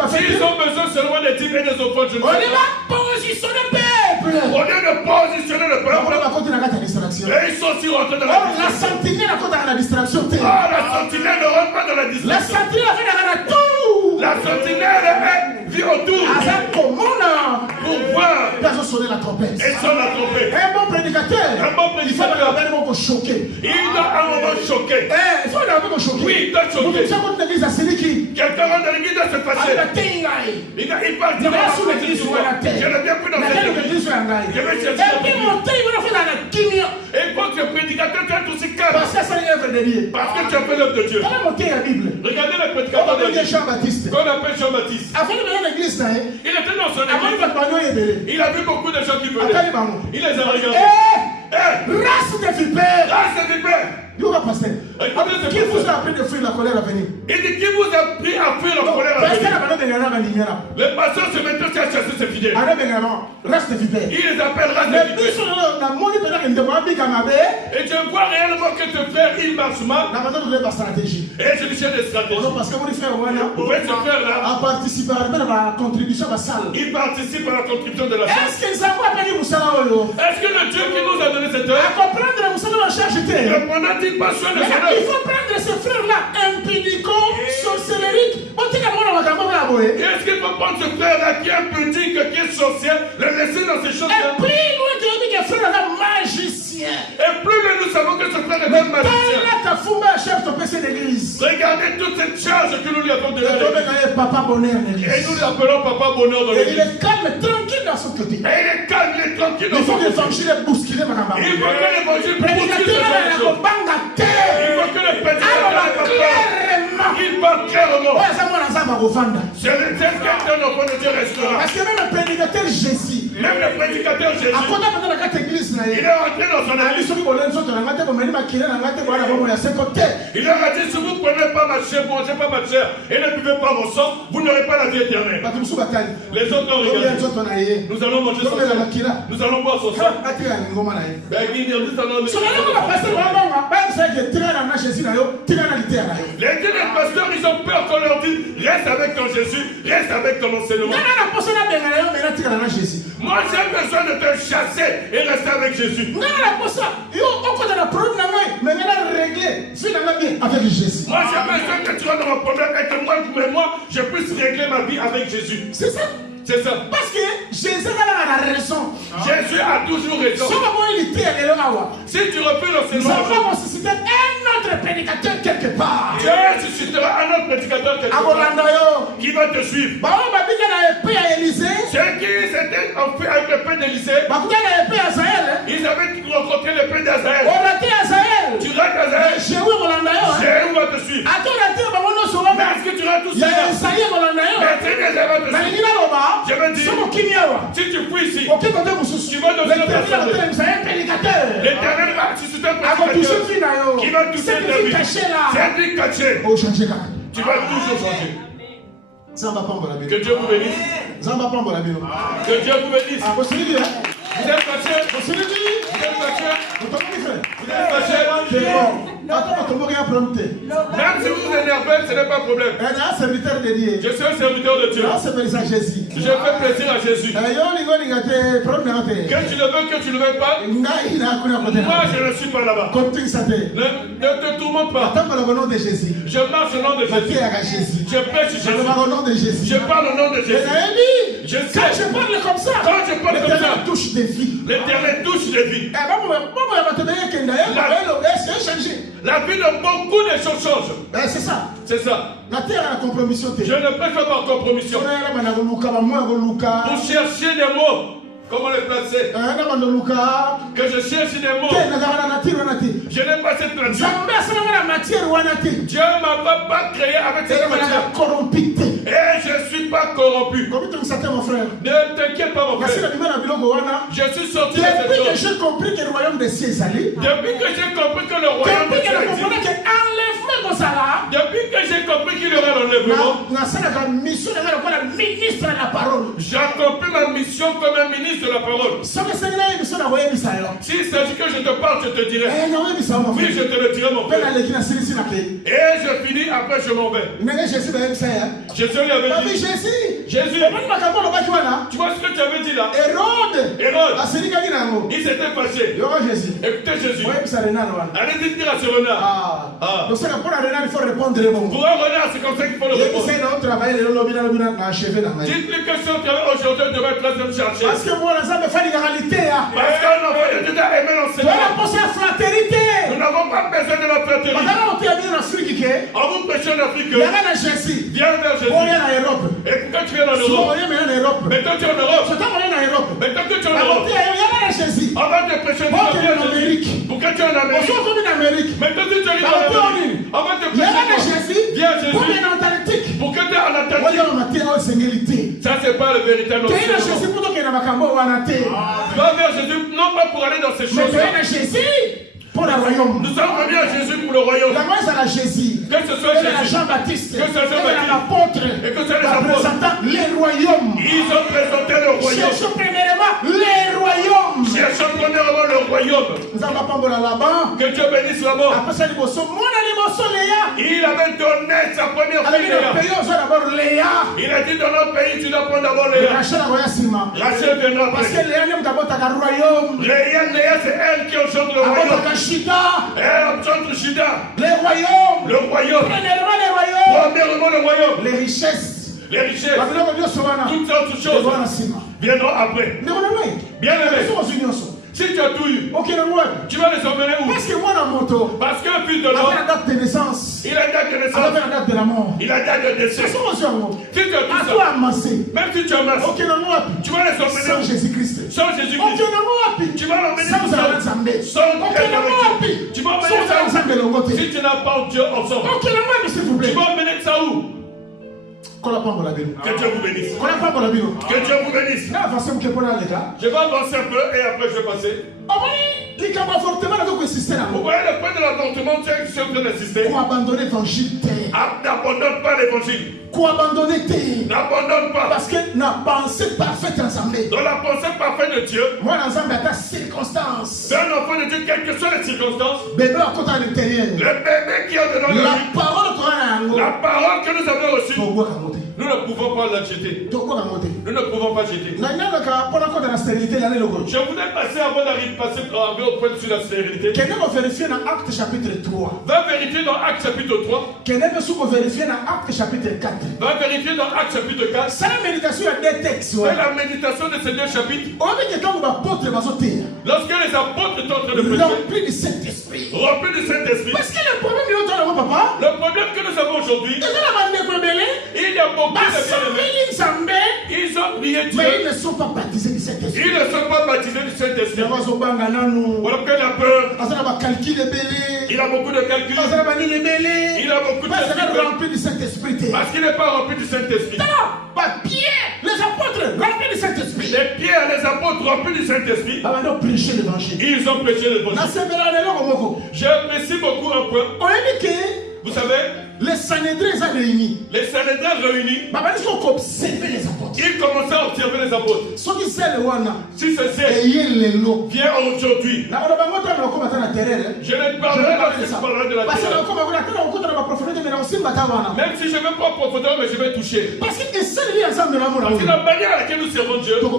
S'ils ont besoin seulement des dîmes et des offrandes, je ne sais pas. Au lieu de positionner le peuple, et ils sont aussi rentrés dans la distraction. La sentinelle ne rentre pas dans la distraction. La sentinelle vit autour pour voir et sonne la trompette. Un bon prédicateur, il faut un moment choquer. Il doit un moment choquer. Oui, il doit choquer. Quelqu'un rentre dans l'église doit se fâcher. Il parle de moi sous l'église. Je n'ai bien plus dans cette église. Je vais chercher. Et quand tu es prédicateur, tu es aussi calme. Parce que tu as fait l'œuvre de Dieu. Regardez le prédicateur de Dieu. Qu'on appelle Jean-Baptiste. Il était dans son église. Il a vu beaucoup de gens qui venaient. Il les a regardés. Race de vipères. Qui vous a appris de fuir la colère à venir? Il dit qui vous a appris à fuir la colère à venir? Les pasteurs se mettent aussi à chasser ses fidèles. Race de vipères. Il les appelle race de vipères. Et je vois réellement que ce frère il marche mal. Et je lui cherche des stratégies. Parce que mon frère ce frère-là a participé à la contribution de la salle. Il participe à la contribution de la salle. Est-ce que le Dieu qui nous a donné cette heure il faut prendre ce frère-là impudiquant, sorcellerique. Est-ce qu'il faut prendre ce frère-là qui est impudique, qui est sorcier, le laisser dans ces choses-là? Et plus loin que ce frère-là magicien. Et plus loin nous savons que ce frère est un magicien. Regardez toute cette charge que nous lui avons donnée. Et nous l'appelons Papa Bonheur dans l'église. Il est calme, tranquille dans son côté. Et il est calme, il est tranquille dans son côté. Il faut que l'évangile bouscule. Il faut que l'évangile bouscule. Il faut que le prédicateur il parle clairement. C'est le Dieu qui est dans notre Dieu restaurant. Parce que même le prédicateur Jésus, il est rentré dans son église. Il leur a dit si vous ne prenez pas ma chair, mangez pas ma chair et ne buvez pas mon sang, vous n'aurez pas la vie éternelle. Les autres ont regardé. Nous allons manger son sang. Nous allons boire son sang. Les pasteurs, ils ont peur qu'on leur dise reste avec ton Jésus, reste avec ton enseignement. Moi j'ai besoin de te chasser et rester avec Jésus. Moi j'ai besoin que tu rentres dans mon problème et que moi je puisse régler ma vie avec Jésus. C'est ça. C'est ça. Parce que Jésus a raison. Jésus a toujours raison. Si tu refuses l'enseignement, nous allons susciter un autre prédicateur quelque part. Dieu suscitera un autre prédicateur quelque part qui va te suivre. Ceux qui s'étaient enfuis avec le père d'Élisée, ils avaient rencontré le père d'Azaël. Tu rates Azaël, Jéhu va te suivre. Mais est-ce que tu rates tout ça? Je vais dire, si tu fouilles ici, tu vas devenir un l'Éternel va susciter un prédicateur qui va toucher ta vie. C'est lui caché. Tu vas toujours changer. Que Dieu vous bénisse. Que Dieu vous bénisse. Vous êtes fâchés. Vous êtes fâchés. Même si vous vous énervez, ce n'est pas un problème. Je suis un serviteur de Dieu. Je fais plaisir à Jésus. Que tu le veux, que tu ne le veux pas. Moi, je ne suis pas là-bas. Ne te tourmente pas. Attends le nom de Jésus. Je marche au nom de Jésus. Je prêche Jésus. Je parle au nom de Jésus. Je parle au nom de Jésus. Je sais. Quand je parle comme ça, l'Éternel touche des vies. L'Éternel touche des vies. La vie de beaucoup de choses change. C'est ça. C'est ça. La terre a la compromission. Je ne prêche pas par compromission. Pour chercher des mots. Comment les placer? Que je cherche des mots. Je n'ai pas cette nature. Dieu ne m'a pas créé avec cette matière. Et je ne suis pas corrompu. Ne t'inquiète pas, mon frère. Je suis sorti de cette chose. Depuis que j'ai compris que le royaume de Dieu existe. Depuis que j'ai compris que le royaume de Dieu existe. Depuis que j'ai compris qu'il y aura l'enlèvement. J'ai accompli ma mission comme un ministre de la parole. S'il s'agit que je te parle, je te dirai. Oui, je te le dirai, mon frère. Et je finis, après je m'en vais. Jésus lui avait dit. Jésus. Tu vois ce que tu avais dit là? Hérode. Il s'était fâché. Écoutez Jésus. Allez-y dire à ce renard. Pour un renard, c'est comme ça qu'il faut le répondre. Dites-lui que si on travaille aujourd'hui, on devrait être là de me chercher. Parce qu'un enfant de Dieu a aimé l'enseignement. Nous n'avons pas besoin de la fraternité. En vous prêchant en Afrique, viens vers Jésus. Et pourquoi tu viens en Europe? Maintenant tu es en Europe. Maintenant que tu es en Europe. Avant de prêcher en Amérique. Pourquoi tu es en Amérique? Maintenant que tu arrives en Amérique. Avant de prêcher, viens à Jésus. Pourquoi tu es en Atlantique? Ça c'est pas le véritable enseignement. Tu vas vers Jésus non pas pour aller dans ces choses-là. Pour le royaume. Nous sommes venus à Jésus pour le royaume. Que ce soit Jésus, Jean-Baptiste, que ce soit l'apôtre, et que ce soit les apôtres, les royaumes. Ils ont présenté le royaume. Cherchons premièrement les royaumes. Cherchons premièrement le royaume. Que Dieu bénisse là-bas. Il avait donné sa première fille Léa. Il a dit dans notre pays, tu dois prendre d'abord Léa. Rachel viendra après. Parce que Léa c'est elle qui engendre le royaume. Elle engendre Shida. Les royaumes. Le royaume. Premièrement le royaume. Les richesses. Toutes sortes de choses viendront après. Bien aimé. Si tu as tout eu, tu vas les emmener où? Parce qu'un fils de l'homme, il a date de naissance. Il a date de naissance. Il a date de la mort. Il a date de décès. Si tu as tout ça, même si tu amasses, tu vas les emmener sans Jésus-Christ. Sans Jésus-Christ. Tu vas l'emmener sans tu vas emmener ça où? Si tu n'as pas Dieu ensemble, tu vas emmener ça où? Que Dieu vous bénisse. Que Dieu vous bénisse. Je vais avancer un peu et après je vais passer. Vous voyez le point de l'avortement, tu es en train d'assister. N'abandonne pas l'évangile. N'abandonne pas. Parce que la pensée parfaite ensemble. Dans la pensée parfaite de Dieu. Moi, ensemble à ta circonstance. C'est un enfant de Dieu, quelles que soient les circonstances. Bébé à côté à l'intérieur. Le bébé qui est dedans de lui. La parole que nous avons reçue. Nous ne pouvons pas la jeter. Nous ne pouvons pas jeter. Je voudrais passer avant d'arriver au point sur la stérilité. Va vérifier dans Actes chapitre 3. Va vérifier dans Actes chapitre 4. Va vérifier dans Actes chapitre 4. C'est la méditation de ces deux chapitres. Lorsque les apôtres sont en train de prêcher, remplis du Saint-Esprit. Parce que le problème que nous avons aujourd'hui, il y a beaucoup de bien-aimés. Ils ont prié Dieu. Mais ils ne sont pas baptisés du Saint-Esprit. Ils ne sont pas baptisés du Saint-Esprit. Voilà qu'il a peur. Il a beaucoup de calculs. Il a beaucoup de rempli du Saint-Esprit. Parce qu'il n'est pas rempli du Saint-Esprit. Pierre, les apôtres remplis du Saint-Esprit. Les Pierre, les apôtres remplis du Saint-Esprit. Ils ont prêché l'évangile. Ils ont prêché l'évangile. J'apprécie beaucoup un point. Vous savez, les Sanhédrins réunis. Les Sanhédrins réunis. Ils ont observé les apôtres. apôtres. Il commençait à observer les apôtres. Si c'est Si c'est vient aujourd'hui. Je ne parlerai pas de la terreur. Même si je ne vais pas en profondeur, mais je vais toucher. Parce que la manière à laquelle nous servons Dieu, nous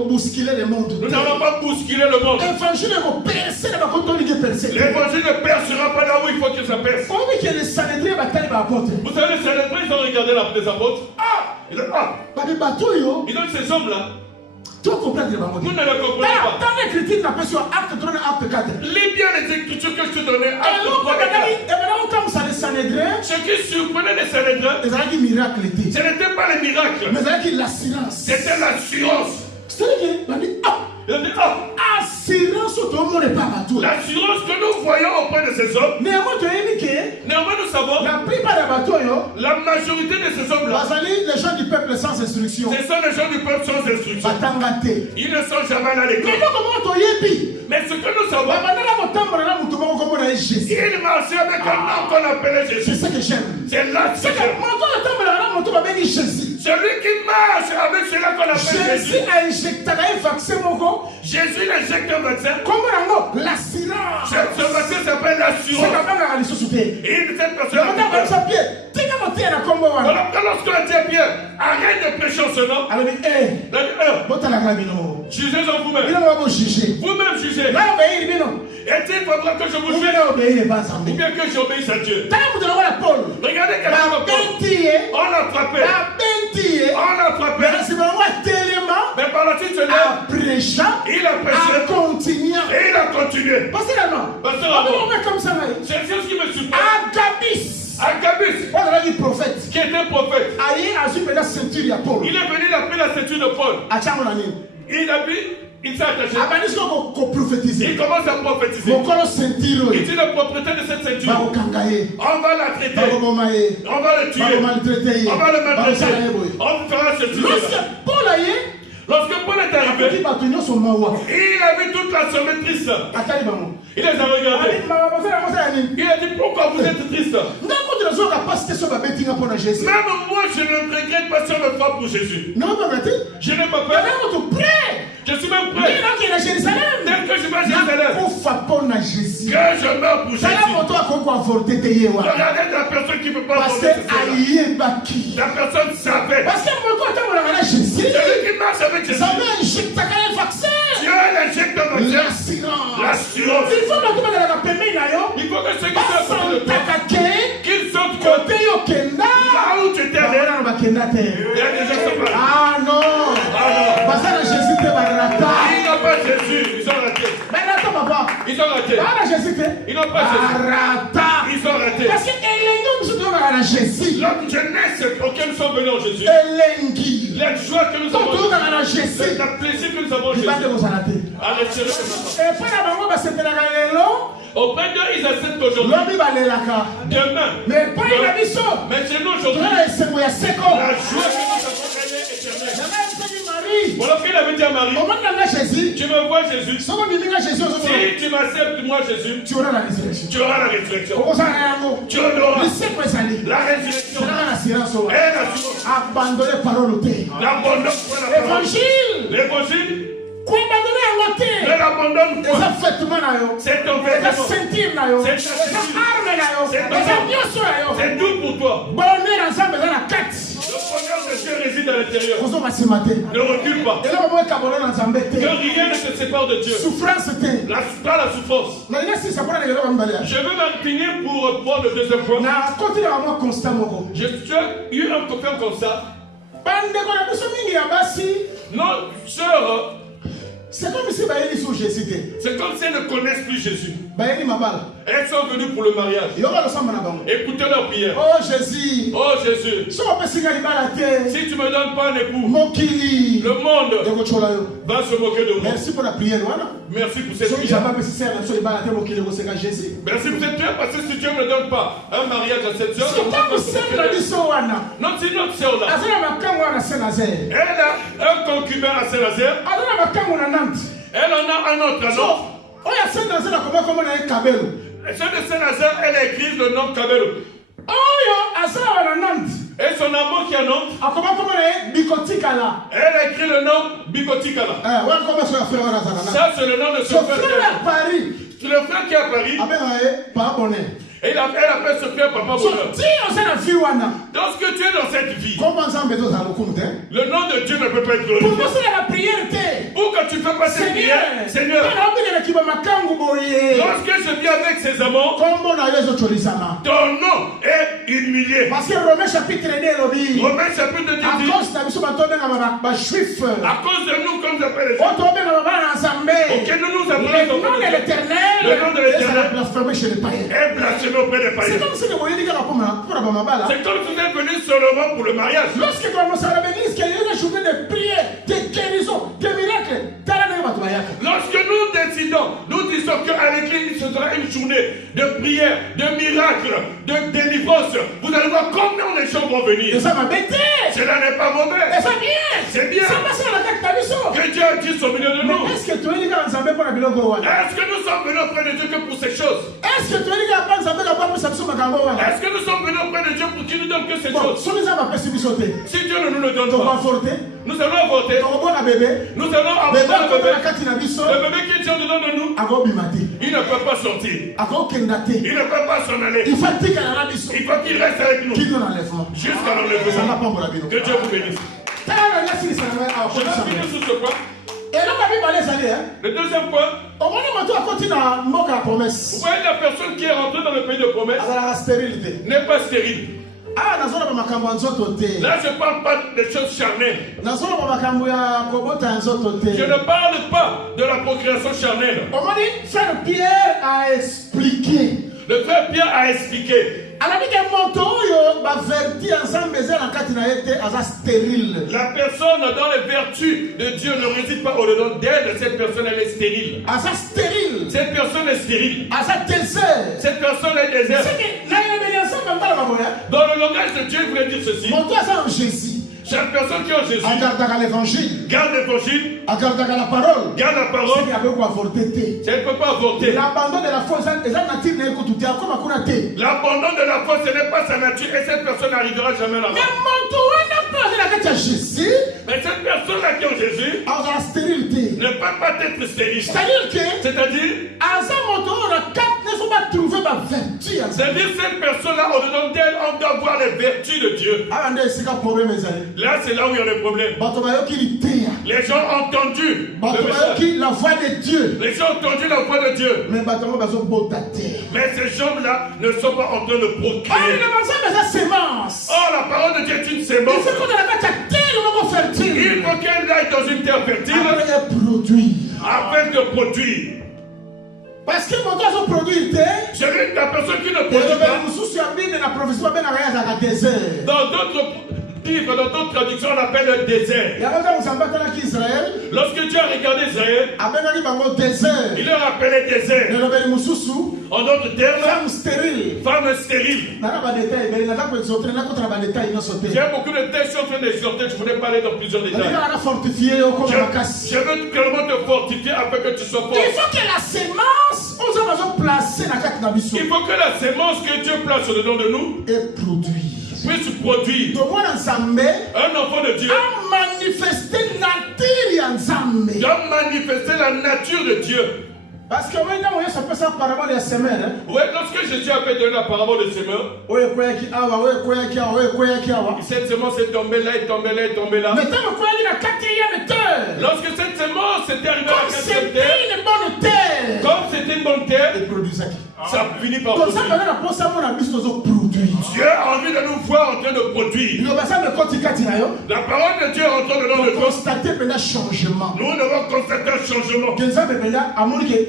n'allons pas bousculer le monde. L'évangile ne percera pas là où il faut que ça perce. Vous savez, les Sanhédrins, ils ont regardé les apôtres. Ils ont ces hommes-là. Tu comprends? Nous ne le comprenons pas. Dans l'écriture, on appelle sur acte 3, acte 4. Lis bien les écritures que je te donnais. Et ce qui surprenait les Sanhédrins, ce n'était pas les miracles. C'était l'assurance. Il a dit, l'assurance que nous voyons auprès de ces hommes. Néanmoins, nous savons la majorité de ces hommes-là, les gens du peuple sans instruction. ce sont les gens du peuple sans instruction. Ils ne sont jamais allés à l'école. Mais ce que nous savons, il marchait avec un homme qu'on appelait Jésus. C'est ça que j'aime. C'est là que j'aime. Celui qui marche avec celui qu'on appelle Jésus. Jésus injecte un vaccin. L'assurance. Ce vaccin s'appelle l'assurance. Et cette personne. Lorsqu'on a dit à Pierre, arrête de prêcher en ce nom. Jugez en vous-même. Vous-même jugez. Est-il favorable que je vous juge ou bien que j'obéisse à Dieu? Regardez quelqu'un comme on l'a frappé. On l'a frappé. Mais par la suite, il a prêché. Et il a continué. C'est ce qui me surprend. Agabus, qui était prophète, il est venu, il a pris la ceinture de Paul. Il s'est attaché. Il commence à prophétiser. Il dit la propriété de cette ceinture. On va la traiter. On va le tuer. On va le maltraiter. On fera ceci. Lorsque Paul est arrivé, il a vu toute la semaine triste. Il les a regardés. Il a dit, pourquoi vous êtes triste? Même moi, je ne regrette pas si on me frappe pour Jésus. Je n'ai pas peur. Je suis même prêt. Dès que je vais à Jérusalem, que je meurs pour Jésus. Regardez la personne qui ne peut pas avorter. La personne savait. Celui qui marche avec Jésus, Dieu l'injecte un vaccin. L'assurance. Il faut que ceux qui sont de toi, qu'ils sortent côté là où tu étais allé. Il y a déjà ça. Ah non. Il n'a pas Jésus. Ils ont raté. Ils ont raté. Ils n'ont pas Jésus. Ils ont raté. Parce que notre jeunesse auquel nous sommes venus en Jésus, la joie que nous avons, le plaisir que nous avons en Jésus, à l'extérieur. Auprès d'eux, ils acceptent aujourd'hui. Demain. Mais chez nous aujourd'hui, la joie que nous avons, elle est éternelle. Voilà qu'il avait dit à Marie, tu me vois Jésus. Si tu m'acceptes moi Jésus, tu auras la résurrection. Tu auras la résurrection. La résurrection. Et abandonner parole. L'évangile. Ne l'abandonne pas. C'est ton vêtement. C'est tout pour toi. Le bonheur de Dieu réside à l'intérieur. Ne recule pas. Que rien ne se sépare de Dieu. Pas la souffrance. Je veux m'incliner pour reprendre le deuxième point. J'ai eu un constat. Nos sœurs, c'est comme si c'est comme si elles ne connaissent plus Jésus. Elles sont venues pour le mariage. Écoutez leur prière. Oh Jésus. Oh Jésus. Si tu me donnes pas un époux, le monde va se moquer de moi. Merci pour la prière. Merci pour cette prière. Merci pour cette prière parce que si Dieu ne me donne pas un mariage à cette soeur, non, c'est notre soeur là. Elle a un concubin à Saint-Nazaire. Elle en a un autre nom. Celle de Saint-Nazaire, elle a écrit le nom Kabelo. Et son amant qui annonce. Elle a écrit le nom Bikotikala. Ça, c'est le nom de son frère. C'est le frère qui est à Paris. Et elle appelle ce frère Papa Bonheur. Lorsque tu es dans cette vie, le nom de Dieu ne peut pas être glorifié. Pour que tu fasses passer prière, Seigneur, lorsque je viens avec ces amants, ton nom est humilié. Parce que Romains chapitre 2 dit, Romains chapitre 2 dit, à cause de nous, comme j'appelle les gens, auquel nous nous appelons le nom de l'Éternel est blasphémé auprès des païens. C'est comme si vous êtes venu seulement pour le mariage. Lorsque tu commences à la église, qu'il y a une journée de prière, de guérison, de miracles, lorsque nous disons qu'à l'église, ce sera une journée de prière, de miracles, de délivrance, vous allez voir combien de gens vont venir. Cela n'est pas mauvais. C'est bien. Que Dieu agisse au milieu de nous. Est-ce que nous sommes venus auprès de Dieu que pour ces choses? Est-ce que nous sommes venus auprès de Dieu pour qu'il nous donne que ces choses? Si Dieu ne nous le donne pas, nous allons avorter. Nous allons avorter le bébé. Le bébé qui est Dieu dedans de nous, il ne peut pas sortir. Il ne peut pas s'en aller. Il faut qu'il reste avec nous jusqu'à l'enlèvement. Que Dieu vous bénisse. Je vais finir sur ce point. Le deuxième point, vous voyez la personne qui est rentrée dans le pays de promesse n'est pas stérile. Là, je ne parle pas des choses charnelles. Je ne parle pas de la procréation charnelle. Pierre a expliqué. Le frère Pierre a expliqué. La personne dans les vertus de Dieu ne réside pas au-dedans d'elle. Cette personne, elle est stérile. Cette personne est stérile. Cette personne est désert. Dans le langage de Dieu, il voulait dire ceci. Chaque personne qui est en Jésus garde l'évangile, garde la parole. Ça ne peut pas avorter. L'abandon de la foi, ce n'est pas sa nature et cette personne n'arrivera jamais là-bas. Mais cette personne-là qui est en Jésus ne peut pas être stérile. C'est-à-dire cette personne-là, au-dedans d'elle, on doit voir les vertus de Dieu. Là, c'est là où il y a le problème. Les gens ont entendu la voix de Dieu. Les gens ont entendu la voix de Dieu. Mais ces gens-là ne sont pas en train de procréer. Oh, la parole de Dieu est une sémence. Il faut qu'elle aille dans une terre fertile afin de produire. Parce que mon gars produit c'est la personne qui ne produit pas. Dans d'autres livres, dans d'autres traductions, on appelle le désert. Lorsque Dieu a regardé Israël, il leur appelait désert. En d'autres termes, femme stérile. J'ai beaucoup de textes, je suis en train d'exhorter, je voulais parler dans plusieurs détails. Je veux clairement te fortifier afin que tu sois fort. Il faut que la sémence, il faut que la sémence que Dieu place au-dedans de nous puisse produire. Un enfant de Dieu doit manifester la nature de Dieu. Parce que maintenant, ça peut ça parabole de semeur. Oui, lorsque Jésus avait donné la parabole de semeur, cette semence est tombée là, est tombée là, est tombée là. Lorsque cette semence était arrivée à la quatrième terre, comme c'était une bonne terre, ça finit par produire. Dieu a envie de nous voir en train de produire. La parole de Dieu est en train de nous constater un changement. Nous devons constater un changement.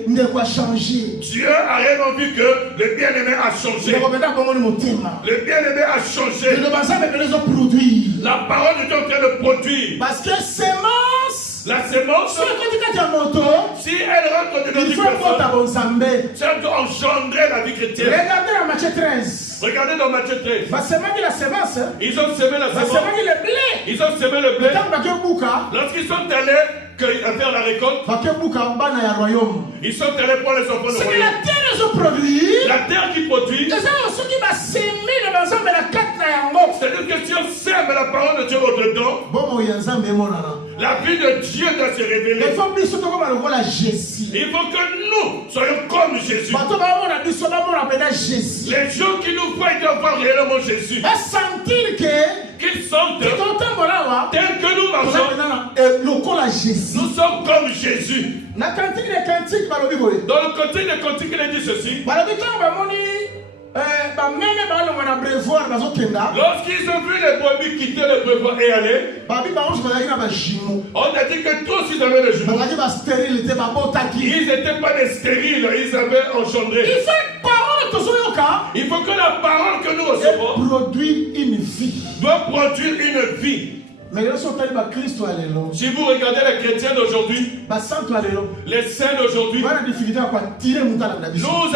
Dieu a réellement vu que le bien-aimé a changé. Le bien-aimé a changé. La parole de Dieu est en train de produire. Parce que la sémence, si elle rentre dans une personne, ça doit engendrer la vie chrétienne. Regardez dans Matthieu 13. Regardez dans Matthieu 13. Ils ont semé la sémence. Ils ont semé le blé. Lorsqu'ils sont allés faire la récolte, ils sont allés pour les enfants de royaume. La terre qui produit, C'est-à-dire que si on sème la parole de Dieu au-dedans, la vie de Dieu doit se révéler. Il faut que nous soyons comme Jésus. Les gens qui nous voient, ils doivent voir réellement Jésus. Qu'ils sentent tel que nous marchons, nous sommes comme Jésus. Dans le cantique des cantiques, il est dit ceci. Lorsqu'ils ont vu les brebis quitter le prévoir et aller, on a dit que tous ils avaient les jumeaux. Ils n'étaient pas des stériles, ils avaient engendré. Il faut que la parole que nous recevons doit produire une vie. Si vous regardez les chrétiens d'aujourd'hui, les saints d'aujourd'hui, nous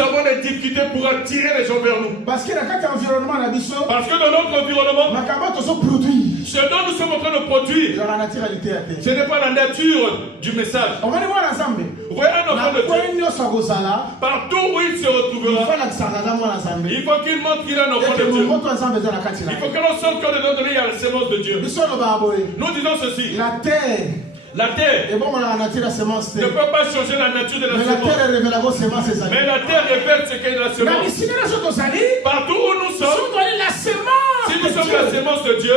avons des difficultés pour attirer les gens vers nous. Parce que dans notre environnement, ce dont nous sommes en train de produire, ce n'est pas la nature du message. Vous voyez un enfant de Dieu, partout où il se retrouvera, il faut qu'il montre qu'il est un enfant de Dieu. Il faut que l'on sente que dedans de lui, il y a la sémence de Dieu. Nous disons ceci. La terre ne peut pas changer la nature de la sémence. Mais la terre révèle ce qu'est la sémence. Partout où nous sommes, si nous sommes la sémence de Dieu,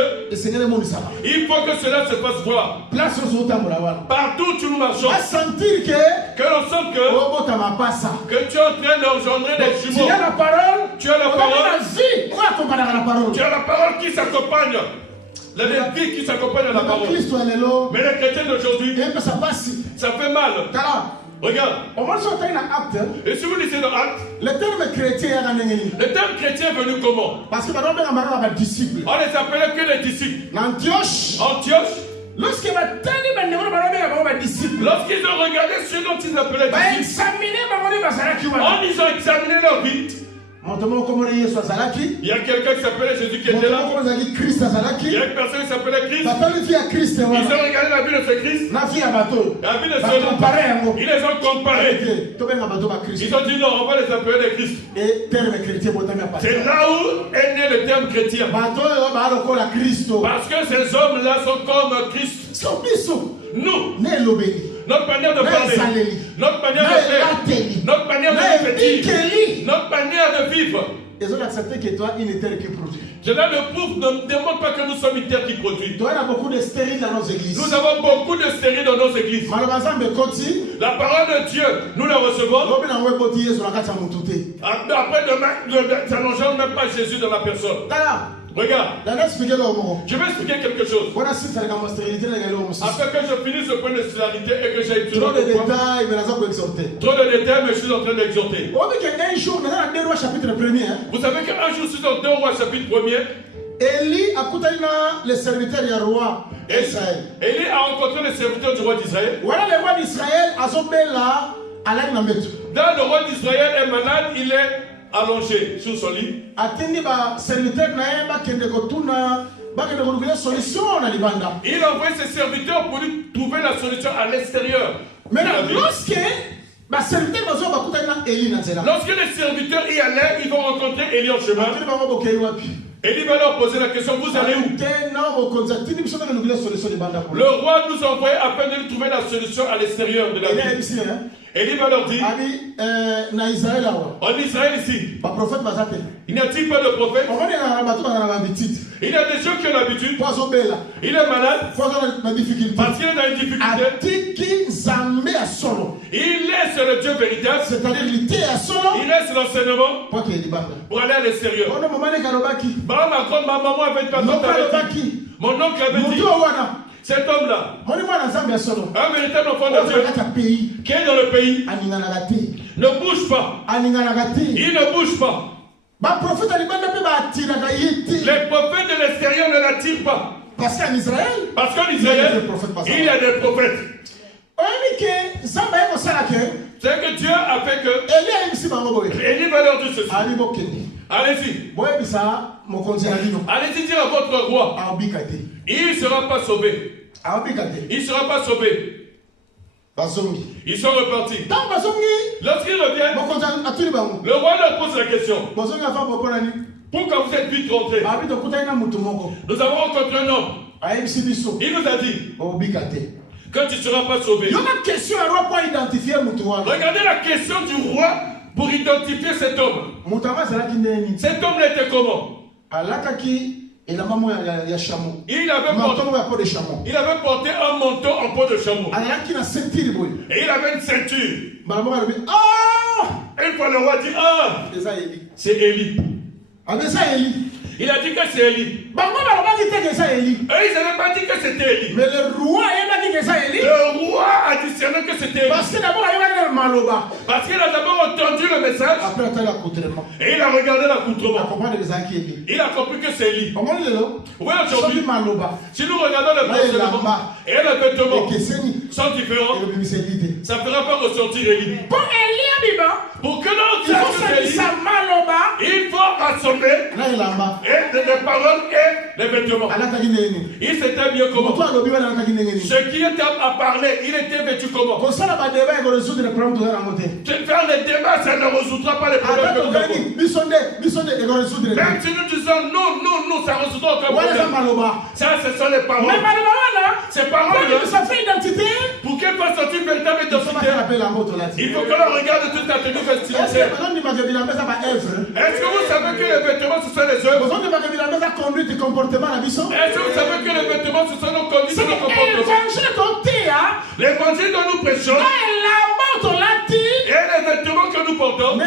il faut que cela se fasse voir. Partout où nous marchons, que l'on sente que tu es en train d'engendrer des jumeaux. Tu as la parole. Tu as la parole qui s'accompagne. La vie qui s'accompagne à la parole. Mais les chrétiens d'aujourd'hui, ça fait mal. Regarde. Et si vous lisez dans Actes, le terme chrétien est venu comment? Parce que on les appelait que les disciples. Antioche. Lorsqu'ils ont regardé ceux dont ils appelaient disciples, ils ont examiné leur vie. Il y a quelqu'un qui s'appelait Jésus qui était là. Il y a une personne qui s'appelait Christ. Ils ont regardé la vie de ce Christ. La vie de ce homme. Ils les ont comparés. Ils ont dit non, on va les appeler des Christ. C'est là où est né le terme chrétien. Parce que ces hommes-là sont comme Christ. Nous. Notre manière de parler, notre manière de faire, notre manière de répéter, notre manière de vivre. Cela ne démontre pas que nous sommes une terre qui produit. Nous avons beaucoup de stériles dans nos églises. La parole de Dieu, nous la recevons. Après demain, ça n'engendre même pas Jésus dans la personne. Regarde, je vais expliquer quelque chose. Après que je finisse ce point de stérilité et que j'ai trop de détails, mais je suis en train d'exhorter. Vous savez qu'un jour, je suis dans 2 Rois chapitre 1er. Élie a rencontré les serviteurs du roi d'Israël. Dans le roi d'Israël est malade, il est allongé sur son lit. Il a envoyé ses serviteurs pour lui trouver la solution à l'extérieur. Maintenant, lorsque les serviteurs y allaient, ils vont rencontrer Élie en chemin. Élie va leur poser la question, vous allez où? Le roi nous a envoyé afin de lui trouver la solution à l'extérieur de la ville. Élie va leur dire, en Israël ici, il n'y a-t-il pas de prophète? Il y a des gens qui ont l'habitude. Il est malade parce qu'il est dans une difficulté. Il laisse le Dieu véritable. Il laisse l'enseignement pour aller à l'extérieur. Ma maman avait pas mon oncle avait dit, cet homme-là, un véritable enfant de Dieu, qui est dans le pays, ne bouge pas. Il ne bouge pas. Les prophètes de l'extérieur ne l'attirent pas. Parce qu'en Israël, il y a des prophètes. C'est que Dieu a fait que Élie va leur dire ceci. Allez-y. Allez-y dire à votre roi. Il ne sera pas sauvé. Il ne sera pas sauvé. Ils sont repartis. Lorsqu'ils reviennent, le roi leur pose la question. Pourquoi vous êtes vite rentrés? Nous avons rencontré un homme. Il nous a dit que tu ne seras pas sauvé. Regardez la question du roi pour identifier cet homme. Cet homme était comment? Il avait porté un manteau en peau de chameau. Et il avait une ceinture. Une fois le roi dit, ah, c'est Élie. Il a dit que c'est Élie. Eux, ils n'avaient pas dit que c'était Élie. Mais le roi Le roi a discerné que c'était Élie. parce Parce qu'il a d'abord entendu le message. Et il a regardé l'accoutrement. Il a compris que c'est Élie. Oui, aujourd'hui, si nous regardons le positionnement et les vêtements sont différents, ça ne fera pas ressortir Élie. Pour que l'on sache que c'est Élie, il faut rassembler et les paroles et les vêtements. Il s'était bien comment? Ce qui était à parler, il était vêtu comment? Faire les débats, ça ne résoudra pas les problèmes que nous avons. Même si nous disons non, ça ne résoudra aucun problème. Ça, ce sont les paroles. Ces paroles, pour qu'elles fassent sortir une véritable identité, il faut que l'on regarde toute la tenue vestimentaire. Est-ce que vous savez que les vêtements, ce sont les œuvres? Est-ce que vous savez que les vêtements, ce sont nos conduites et nos comportements? L'évangile dont nous prêchons et les vêtements que nous portons,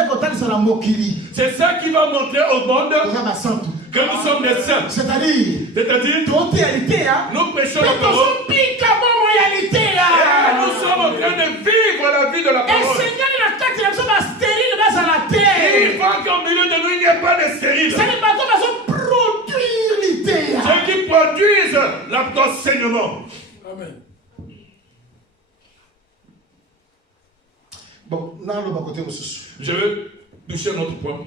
c'est ça qui va montrer au monde que nous sommes des saints. C'est-à-dire, nous prêchons la parole. Et nous sommes en train de vivre la vie de la parole. Il faut qu'au milieu de nous, il n'y ait pas de stériles. Ceux qui produisent l'enseignement. Amen. Bon, je veux toucher un autre point.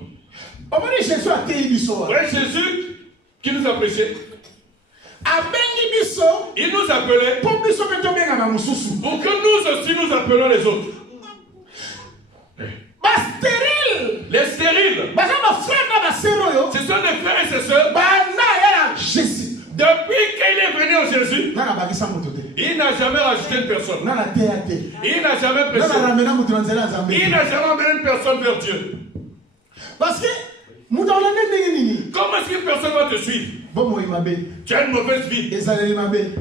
Jésus qui nous a prêché. Il nous appelait pour que nous aussi nous appelions les autres. Les stériles, ce sont des frères et ses sœurs. Depuis qu'il est venu en Jésus, il n'a jamais rajouté une personne. Il n'a jamais prêché. Il n'a jamais amené une personne vers Dieu. Parce que comment est-ce qu'une personne va te suivre? Tu as une mauvaise vie. Tu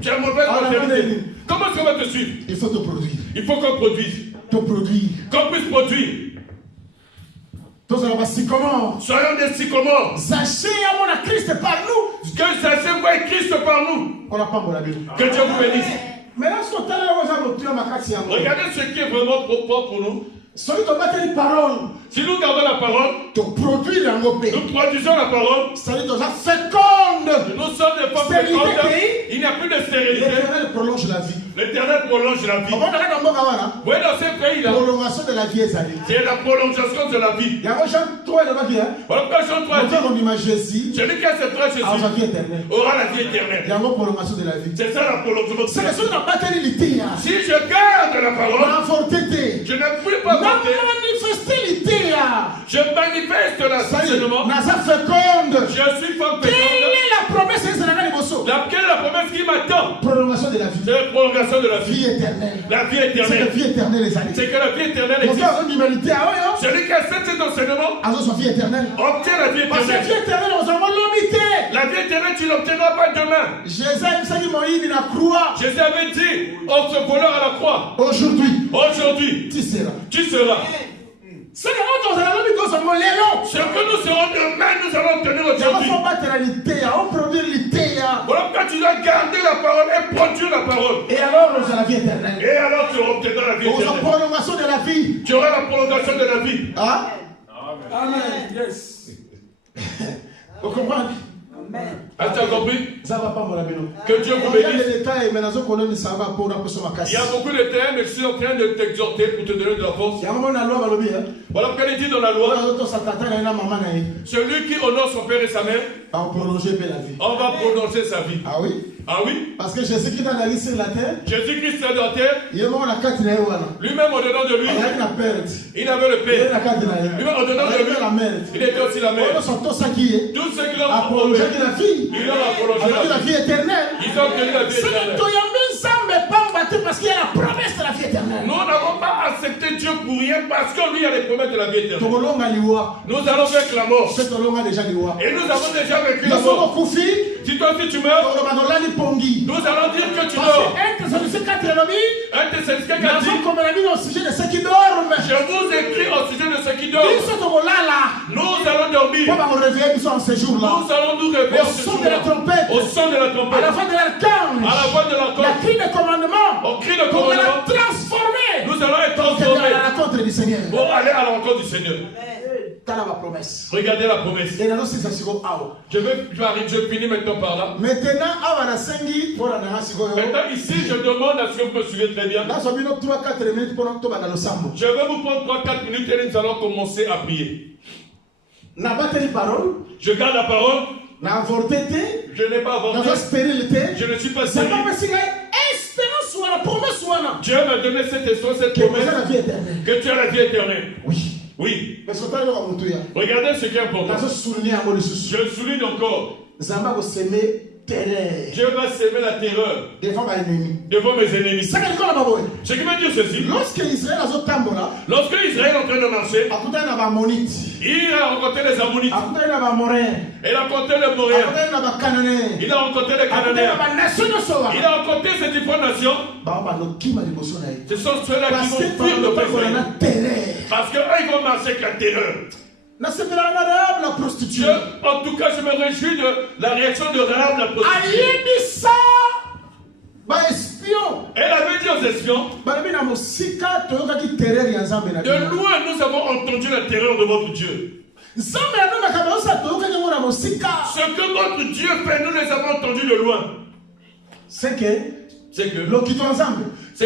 as une mauvaise mentalité. Comment est-ce qu'on va te suivre? Il faut te produire. Il faut qu'on produise. Qu'on puisse produire. Soyons des sycomores. Que Zachée voie Christ par nous. Que Dieu vous bénisse. Regardez ce qui est vraiment propre pour nous. Si nous gardons la parole, nous produisons la parole. Nous sommes des femmes fécondes. Il n'y a plus de stérilité. L'Éternel prolonge la vie. L'Éternel prolonge la vie. Vous voyez dans ces pays-là, prolongation de la vie. C'est la prolongation de la vie. Voilà pourquoi Jean 3 dit, celui qui a cette trace Jésus aura la vie éternelle. C'est ça la prolongation. Si je garde la parole, je ne peux pas monter. Je manifeste l'enseignement. Je suis femme féconde. Quelle est la promesse qui m'attend? Prolongation de la vie. C'est la prolongation de la vie. La vie éternelle. C'est que la vie éternelle existe. C'est que la vie éternelle existe. Celui qui accepte cet enseignement obtient la vie éternelle. La vie éternelle, tu ne l'obtiendras pas demain. Jésus avait dit au ce voleur à la croix. Aujourd'hui, tu seras. Ce que nous serons demain, nous allons obtenir aujourd'hui. Voilà pourquoi tu dois garder la parole et produire la parole. Et alors tu obtiendras la vie éternelle. Tu auras la prolongation de la vie. Ah? Amen. Yes. Vous comprenez? Est-ce que tu as compris? Que Dieu vous bénisse. Il y a beaucoup de termes, mais je suis en train de t'exhorter pour te donner de la force. Voilà pourquoi il dit dans la loi, celui qui honore son père et sa mère, on va prolonger sa vie. Ah oui? Ah oui? Parce que Jésus-Christ dans la vie sur la terre, Jésus-Christ sur la terre, lui-même au-dedans de lui, il avait le père. Lui-même au-dedans de lui, il était aussi la mère. Tous ceux qui l'ont prolongé, il leur a prolongé la vie éternelle. Ils ont obtenu la vie éternelle. Parce qu'il y a la promesse de la vie éternelle. Nous n'avons pas accepté Dieu pour rien parce que lui a les promesses de la vie éternelle. Nous allons vaincre la mort. Et nous avons déjà vécu la mort. Si toi aussi tu meurs, nous allons dire que tu meurs. 1 Thessaloniciens 4 dit, je vous écris au sujet de ceux qui dorment. Nous allons dormir. Nous allons nous réveiller au son de la trompette, à la voix de l'archange, la cri de commandement, au cri de commandement, nous allons être transformés à la rencontre du Seigneur. Pour aller à la rencontre du Seigneur. Regardez la promesse. Je finis maintenant par là. Maintenant ici, je demande à ce que vous me suivez très bien. Je vais vous prendre 3-4 minutes et nous allons commencer à prier. Je garde la parole. Je n'ai pas avorté. Je ne suis pas stérile. Dieu m'a donné cette espérance, cette promesse que tu as la vie éternelle. Oui. Regardez ce qui est important. Je souligne encore. Dieu va s'aimer la terreur devant mes ennemis. Ce qui veut dire ceci. Lorsque Israël est en train de marcher, il a rencontré les Ammonites. Il a rencontré les Moréens. Il a rencontré les Cananéens. Il a rencontré ces différentes nations. Ce sont ceux-là qui vont fuir le péché. Parce qu'eux, ils vont marcher avec la terreur. La prostituée. En tout cas, je me réjouis de la réaction de Rahab, la prostituée. Elle avait dit aux espions, de loin nous avons entendu la terreur de votre Dieu. Ce que votre Dieu fait, nous les avons entendus de loin. C'est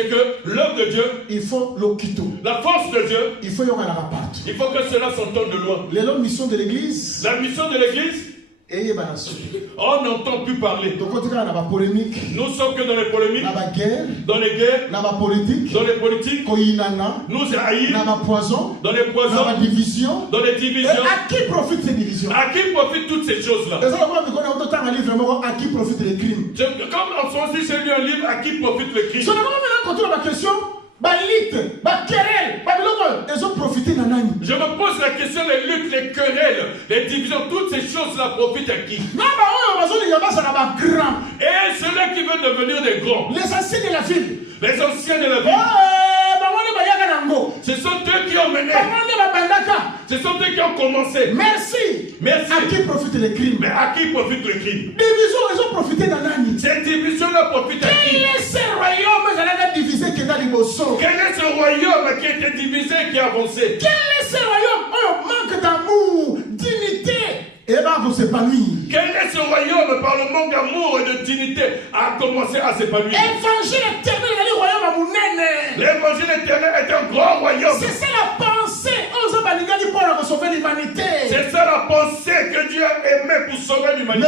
que l'œuvre de Dieu, il faut l'okito. La force de Dieu, il faut que cela s'entende de loin. La mission de l'église, on n'entend plus parler. Nous sommes que dans les polémiques, dans les guerres, dans les politiques, nous haïs, dans les poisons, dans les divisions. À qui profitent ces divisions? À qui profitent toutes ces choses-là? À qui profitent les crimes? Comme en français, j'ai lu un livre, à qui profite le crime? Je me pose la question, les luttes, les querelles, les divisions, toutes ces choses-là profitent à qui? Et ceux-là qui veulent devenir des grands, les anciens de la ville, ce sont eux qui ont mené, ce sont eux qui ont commencé. Merci. À qui profitent les crimes? Mais à qui profite le crime? Ils ont profité d'Anani. Ces divisions-là profitent à qui? Quel est ce royaume divisé qui est dans les bossons? Quel est ce royaume qui a été divisé et qui a avancé? Quel est ce royaume? Manque d'amour, dignité. Et vous s'épanouir. Quel est ce royaume par le manque d'amour et de dignité a commencé à s'épanouir? L'évangile éternel est le royaume à Mounene. L'évangile éternel est un grand royaume. C'est ça la pensée. Pour sauver l'humanité. C'est ça la pensée que Dieu a aimé pour sauver l'humanité.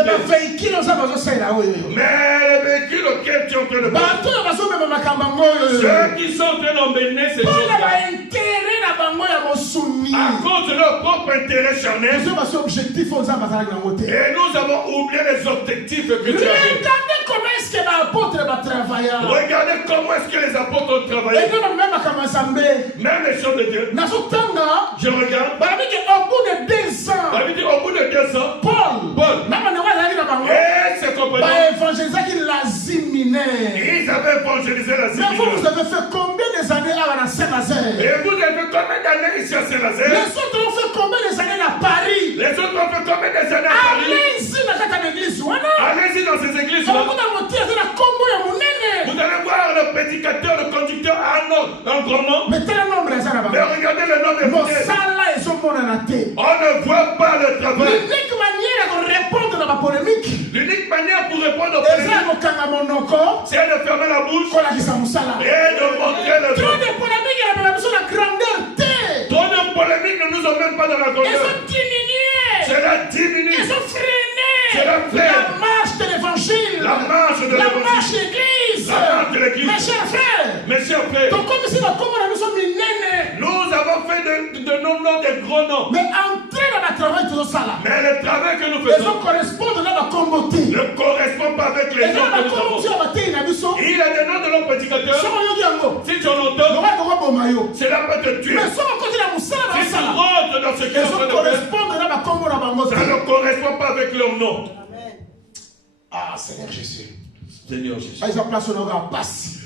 Mais le véhicule auquel tu es en train de parler, ceux qui sont en train d'emmener ces choses-là, à cause de leur propre intérêt charnel, et nous avons oublié les objectifs que Dieu avait. Regardez comment est-ce que l'apôtre va travailler. Regardez comment est-ce que les apôtres ont travaillé. Même les choses de Dieu. Je regarde. Au bout de 2 ans, Paul et ses compagnons, ils avaient évangélisé la Zimine. Mais vous avez fait combien d'années à Saint-Nazaire? Et vous avez fait combien d'années ici à Saint-Nazaire? Les autres ont fait combien d'années à Paris? Les autres ont fait combien d'années à Paris? Allez-y dans ces églises-là. Vous allez voir le prédicateur, le conducteur, un grand nom. Mais regardez le nom des fidèles. On ne voit pas le travail. L'unique manière de répondre à ma polémique, l'unique manière pour répondre aux polémiques, c'est de fermer la bouche et de montrer le trop de polémiques, la grandeur. Trop de polémiques diminue. Ils ont freiné Cela freine la marche de l'évangile. la marche de La marche l'évangile. de l'église. La marche de l'église. Mes chers frères. Mes chers frères, Donc comme si nous sommes minés. nous avons fait de nos noms des gros noms. Mais entrer dans le travail de ça là. Mais le travail que nous Les faisons gens correspondent à la communauté. ne correspond pas avec les noms que nous avons. Il y a des noms de nos prédicateurs. Si tu en entends, cela peut te tuer. Mais si tu rentres dans ce qu'ils sont en train de faire, ça ne correspond pas avec leur nom. Ah, Seigneur Jésus. Seigneur Jésus.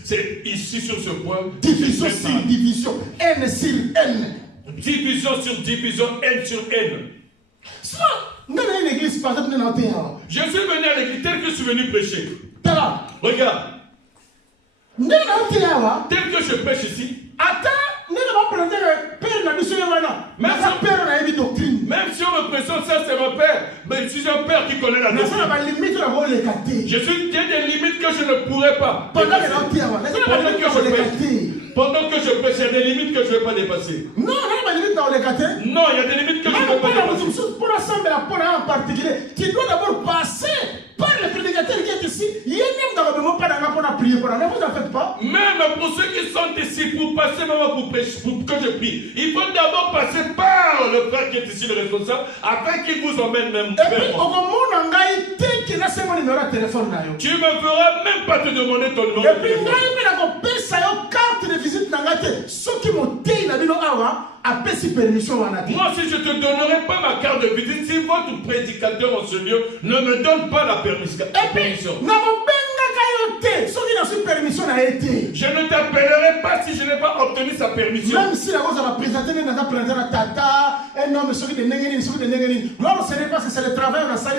C'est ici sur ce point. division sur division, haine sur haine. Division sur division, haine sur haine. Je suis venu à l'église tel que je suis venu prêcher. Regarde. Tel que je prêche ici. Même si on me présente ça, c'est mon père. Mais je suis un père qui connaît la doctrine. Je suis qu'il y a des limites que je ne pourrais pas dépasser. Pendant que je prêche, il y a des limites que je ne vais pas dépasser. Non, il y a des limites que je ne vais pas dépasser. Pour l'assemblée en particulier, tu dois d'abord passer par le prédicateur qui est ici. Il y a même dans le moment pas pour prier pour ne vous en faites pas. Même pour ceux qui sont ici, pour passer moment pour prêcher, pour que je prie, il faut d'abord passer par le frère qui est ici, le responsable, afin qu'il vous emmène même vers moi. Tu ne me feras même pas te demander ton numéro de téléphone. Moi, si je ne te donnerai pas ma carte de visite, si votre prédicateur en ce lieu ne me donne pas la permission. Je ne t'appellerai pas si je n'ai pas obtenu sa permission. Même si la chose va présenter un tata, un homme, celui de Nengenin, celui de Nengenin. Non, ce n'est pas que c'est le travail, on a ça,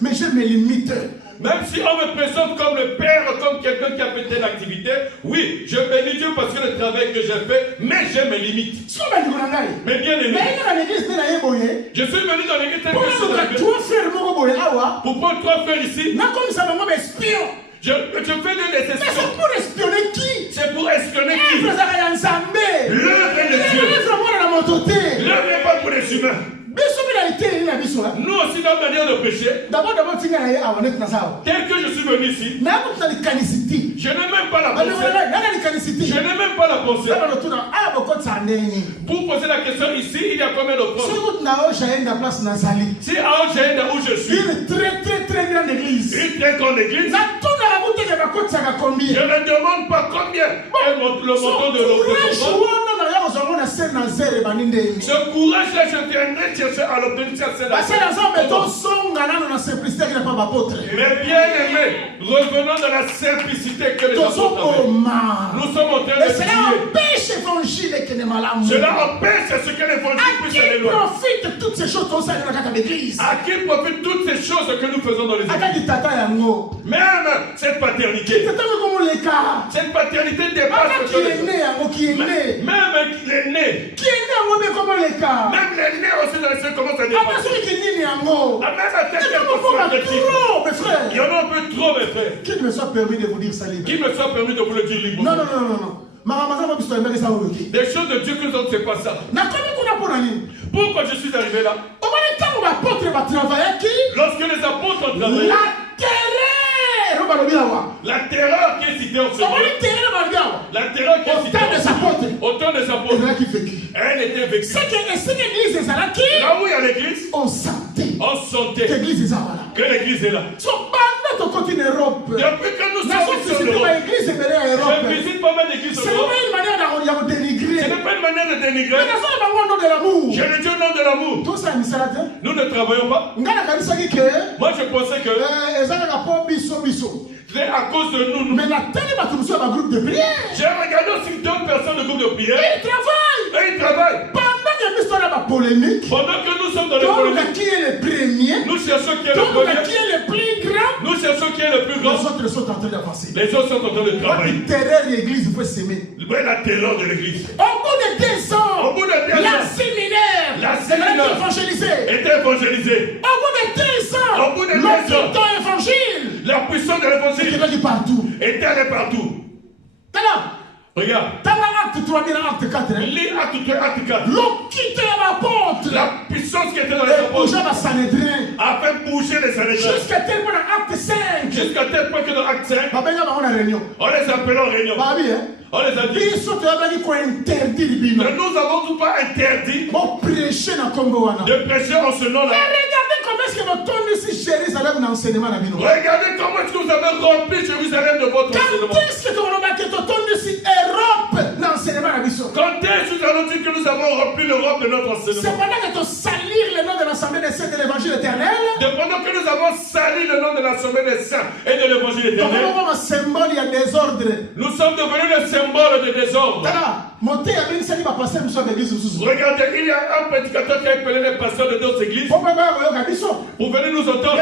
mais je me limite. Même si on me présente comme le père, comme quelqu'un qui a fait telle activité, oui, je bénis Dieu parce que le travail que j'ai fait, mais j'ai mes limites. Mais bien aimé, je suis venu dans l'église telle que je suis arrivé. Pour prendre 3 frères ici. Je fais des espions. Mais c'est pour espionner qui? C'est pour espionner qui? L'œuvre est de Dieu. L'œuvre n'est pas pour les humains. Nous aussi, notre manière de prêcher, tel que je suis venu ici, je n'ai même pas la pensée. Je n'ai même pas la pensée. Pour poser la question ici, il y a combien de France? Si à Ojaïda où je suis, une très grande église. Une très grande église. Je ne demande pas combien est le montant de l'opération. Ce courage-là, je viendrai chercher à l'obtenir. Mais bien aimé, revenons dans la simplicité que les apôtres avaient. Nous sommes en train de prier. Cela empêche ce que l'évangile puisse aller loin. À qui profitent toutes ces choses que nous faisons dans les églises? Même cette paternité. Cette paternité dépasse qui est né. Même les nés. Même les nés aussi dans les cieux commencent à dépasser. Il y en a un peu trop, mes frères. Qu'il me soit permis de vous dire ça librement. Qu'il me soit permis de vous le dire librement. Non. Des choses de Dieu que nous ne sait pas ça. Pourquoi je suis arrivé là? Lorsque les apôtres ont travaillé, la terreur qui est citée en ce lieu, la terreur qui est citée au temps des apôtres, elle était vécue. Là où il y a l'église, on sentait que l'église est là. Depuis que nous sommes ici en Europe, je visite pas mal d'églises en Europe. Ce n'est pas une manière de dénigrer. Je le dis au nom de l'amour. Nous ne travaillons pas. Moi je pensais que c'est à cause de nous. Mais la télé va tout un groupe de prière. J'ai regardé aussi 2 personnes de groupe de prière. Et ils travaillent. Polémique. Pendant que nous sommes dans les polémiques, qui est le premier? Nous cherchons qui est le premier. Qui est le plus grand? Nous cherchons qui est le plus grand. Les autres sont en train d'avancer. Les autres sont en train de travailler. La terreur de l'église peut s'aimer. La terreur de l'église. Au bout de 2 ans, la séminaire était évangélisée. Au bout de 2 ans, au bout de 2 ans, évangile. La puissance de l'évangile était allée partout. Était allée partout. Regarde. Dans l'acte 3, acte 4. Lis acte 3, acte 4. La puissance qui était dans les apôtres a fait bouger les Sanhédrins. Jusqu'à tel point dans Acte 5. Jusqu'à tel point que dans Acte 5, On on les appelait en réunion. On les a dit. Mais nous avons tout pas interdit de prêcher en ce nom-là. Regardez comment est-ce que vous avez rempli Jérusalem de votre enseignement. Quand est-ce que nous allons dire que nous avons rempli l'Europe de notre enseignement? Pendant que nous avons sali le nom de l'Assemblée des saints et de l'évangile éternel, nous sommes devenus le symbole de désordre. Regardez, il y a un prédicateur qui a appelé les pasteurs de d'autres églises pour venir nous entendre.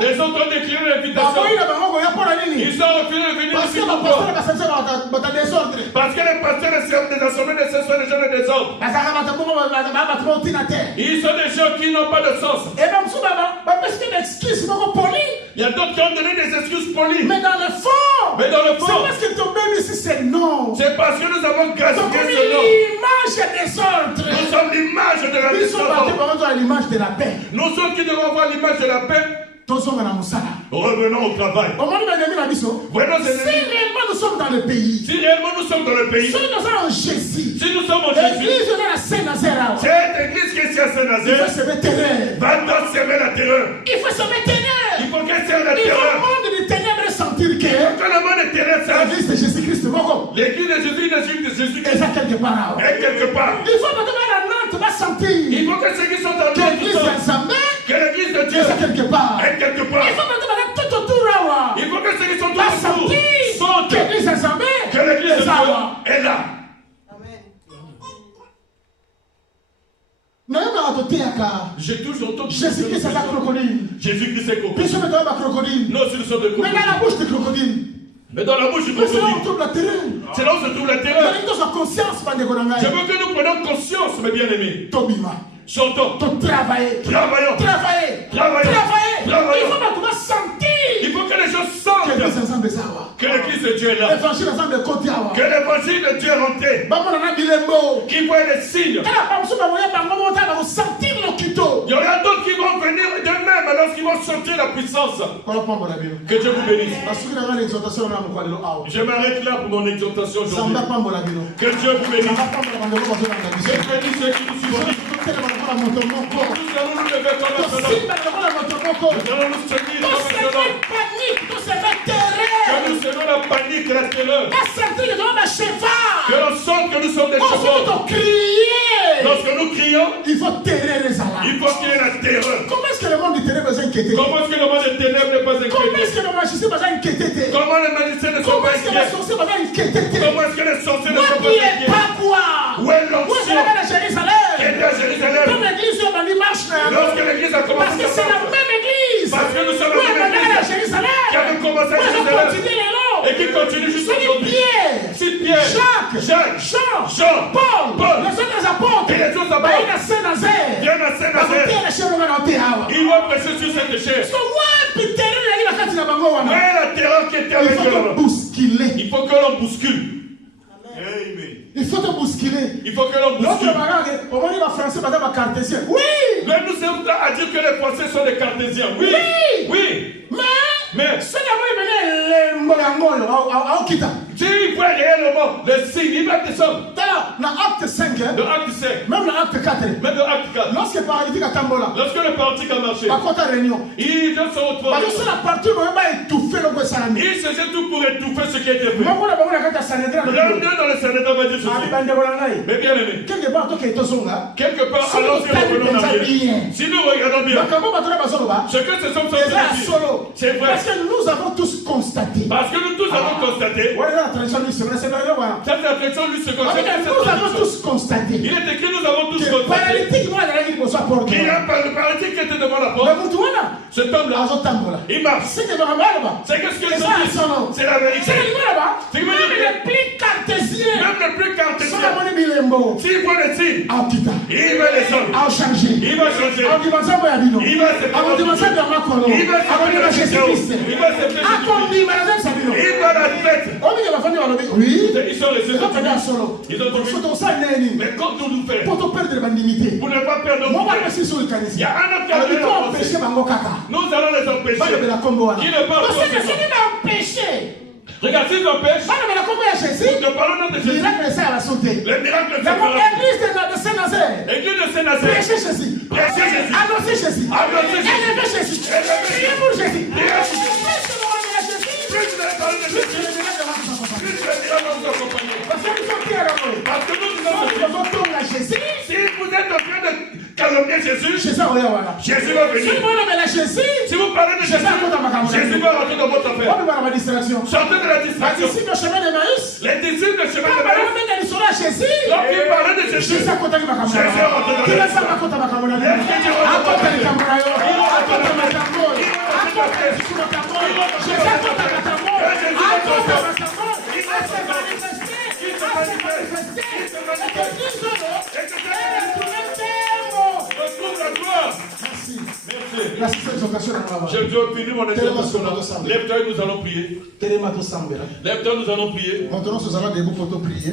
Les autres ont décliné l'invitation. Ils sont refusés de venir ici. Pourquoi? Parce que les pasteurs des assemblées de saints sont des gens de désordre. Ils sont des gens qui n'ont pas de sens. Il y a d'autres qui ont donné des excuses polies. Mais dans le fond, c'est parce que nous avons gaspillé ce nom. Nous sommes l'image de la paix. Nous sommes qui devons avoir l'image de la paix. Revenons au travail. Si réellement nous sommes dans le pays, si nous sommes en Jésus, cette église qui est ici à Saint-Nazaire va donc semer la terreur. Il faut qu'elle sème la terreur. Que le monde de ténèbres sache l'église de Jésus-Christ de Jésus-Christ est quelque part. Il faut que ceux qui sont en Nantes, que l'église de Dieu est quelque part. Il faut que ceux qui sont autour sentent que l'église de Dieu est là. J'ai toujours entendu Jésus-Christ est un crocodile. Jésus-Christ est crocodile. Non, si nous sommes des crocodiles. Mais dans la bouche du crocodile. Mais dans la bouche du crocodile. C'est là où on trouve la terreur. C'est là où se trouve la terreur. Je veux que nous prenions conscience, mes bien-aimés. Tobima. Chantons. Travaillons. Il faut sentir. Il faut que les gens sentent que l'église de Dieu est là. Que l'évangile de Dieu est rentré. Qui voient les signes. Il y aura d'autres qui vont venir d'eux-mêmes lorsqu'ils vont sentir la puissance. Que Dieu vous bénisse. Je m'arrête là pour mon exhortation aujourd'hui. Que Dieu vous bénisse. Je bénis ceux qui nous suivent. Nous allons nous lever comme un seul homme. Nous allons nous tenir comme un seul homme. Que nous semons la panique et la terreur. Que l'on sente que nous sommes des chevaux. Lorsque nous crions, il faut terrer les alarmes. Il faut qu'il y ait la terreur. Comment est-ce que le monde des ténèbres est inquiété? Comment est-ce que le monde des ténèbres n'est pas inquiété? Comment est-ce que le magicien n'est pas inquiété? Comment les magiciens ne sont pas inquiétés? Comment est-ce que les sorciers ne sont pas inquiétés? Comment est-ce que les sorciers ne sont pas inquiétés? Où est l'onction? Qui était à Jérusalem? Comme l'église marche là. Lorsque l'église a commencé. Parce que c'est la même église. Parce que nous sommes la même église. Qui avait commencé à Jérusalem. Et qui continue jusqu'à aujourd'hui. Pierre, Jacques, Jean, Paul, les autres apôtres, et les autres apôtres viennent à Saint-Nazaire. Ils vont prêcher sur cette chair. Mais la terreur qui était avec eux, il faut que l'on bouscule. Il faut te bousculer. Il faut que l'on bouscule. Oui. Mais nous sommes à dire que les Français sont des cartésiens. Oui. Mais s'il voit réellement les signes, il va descendre. Dans Acte 5, même dans Acte 4, lorsque le paralytique a tambola, lorsque le paralytique a marché, il se retrouve. Il faisait tout pour étouffer ce qui était fait. L'un d'eux dans le Sanhédrin va dire ceci. Mais bien aimé, quelque part, allons-y, revenons en arrière. Si nous regardons bien, ce que ce sont c'est vrai. Parce que nous avons tous constaté. Ça, c'est la tradition lui se concerne. Nous avons tous constaté. Il est écrit, nous avons tous constaté. Il y a le paralytique qui était devant la porte. Cet homme-là, il marche. C'est qu'est-ce que c'est? C'est la vérité. Il est plus cartésien cartésien. Même le plus Soki cartésien. amoni bilembo. S'il voit les signes, Aokita. il va les hommes. Aochange. Il va changer. Akondima nzambe ya bino. Il va se Akondima nzambe ya makolo. Il va se Akondima faire Jésus Christ. Il va se faire Akondima na nzambe ya bino. Il va la fête. Omi ya bafandi balobi. Oui. Ils sont restés Eza pene ya solo. Ils ont dit, Faut tosala nini? mais quand nous faire Po toperdre bandimité. pour ne pas perdre Mo nos bana vies, basi so il ikanisi. y a un autre qui a Alors donné il la faut pensée. empêcher bango kaka. Nous allons les empêcher. Balobela kombo wana. Qui ne parle Parce pas que de soki baempêche. Regarde, s'ils empêchent, Balobela kombo ya Jésus. nous parlons de Jésus. Miracle esala basote. Les miracles de Yango Saint-Esprit. église de Saint-Nazaire. Église de Saint-Nazaire. Prêchez Jésus. Prêchez Jésus. Annoncez Jésus. Annoncez Jésus. Élevez Jésus. Élevez Jésus. Priez pour Jésus. Priez pour Jésus. Prêchez le roi de la Jésus. Plus vous allez parler de Jésus, Prêchez le miracle de la Jésus. plus les miracles vont vous accompagner. Parce que nous sommes qui alors? Parce que nous Nous sommes sommes à Jésus. si vous êtes en train de calomnier Jésus, Jésus oya wana. Jésus va venir. Si balobela Jésus. Si vous parlez de Jésus, Jésus va rentrer dans votre affaire. On va la distraction. Sortez de la distraction. Ici le chemin de Maïs. Les disciples de chemin de Quand Maïs, on met dans l'histoire à Jésus. lorsqu'ils parlaient de Jésus, Jésus akotaki makambo. Jésus rentre dans Kila la saa akota makambo na Biblia. Akota likambo na yo. Akota makambo. Akota Yesu makambo. Jésus akota makambo. Akota makambo. Il va se manifester. Il va se manifester. Et que Dieu retrouve la gloire. Merci. Merci. La sixième exhortation à Baba. J'ai fini mon exhortation là. Lève-toi et nous allons prier. Telema to sambela. Lève-toi, nous allons prier. Maintenant, nous allons debout pour te prier.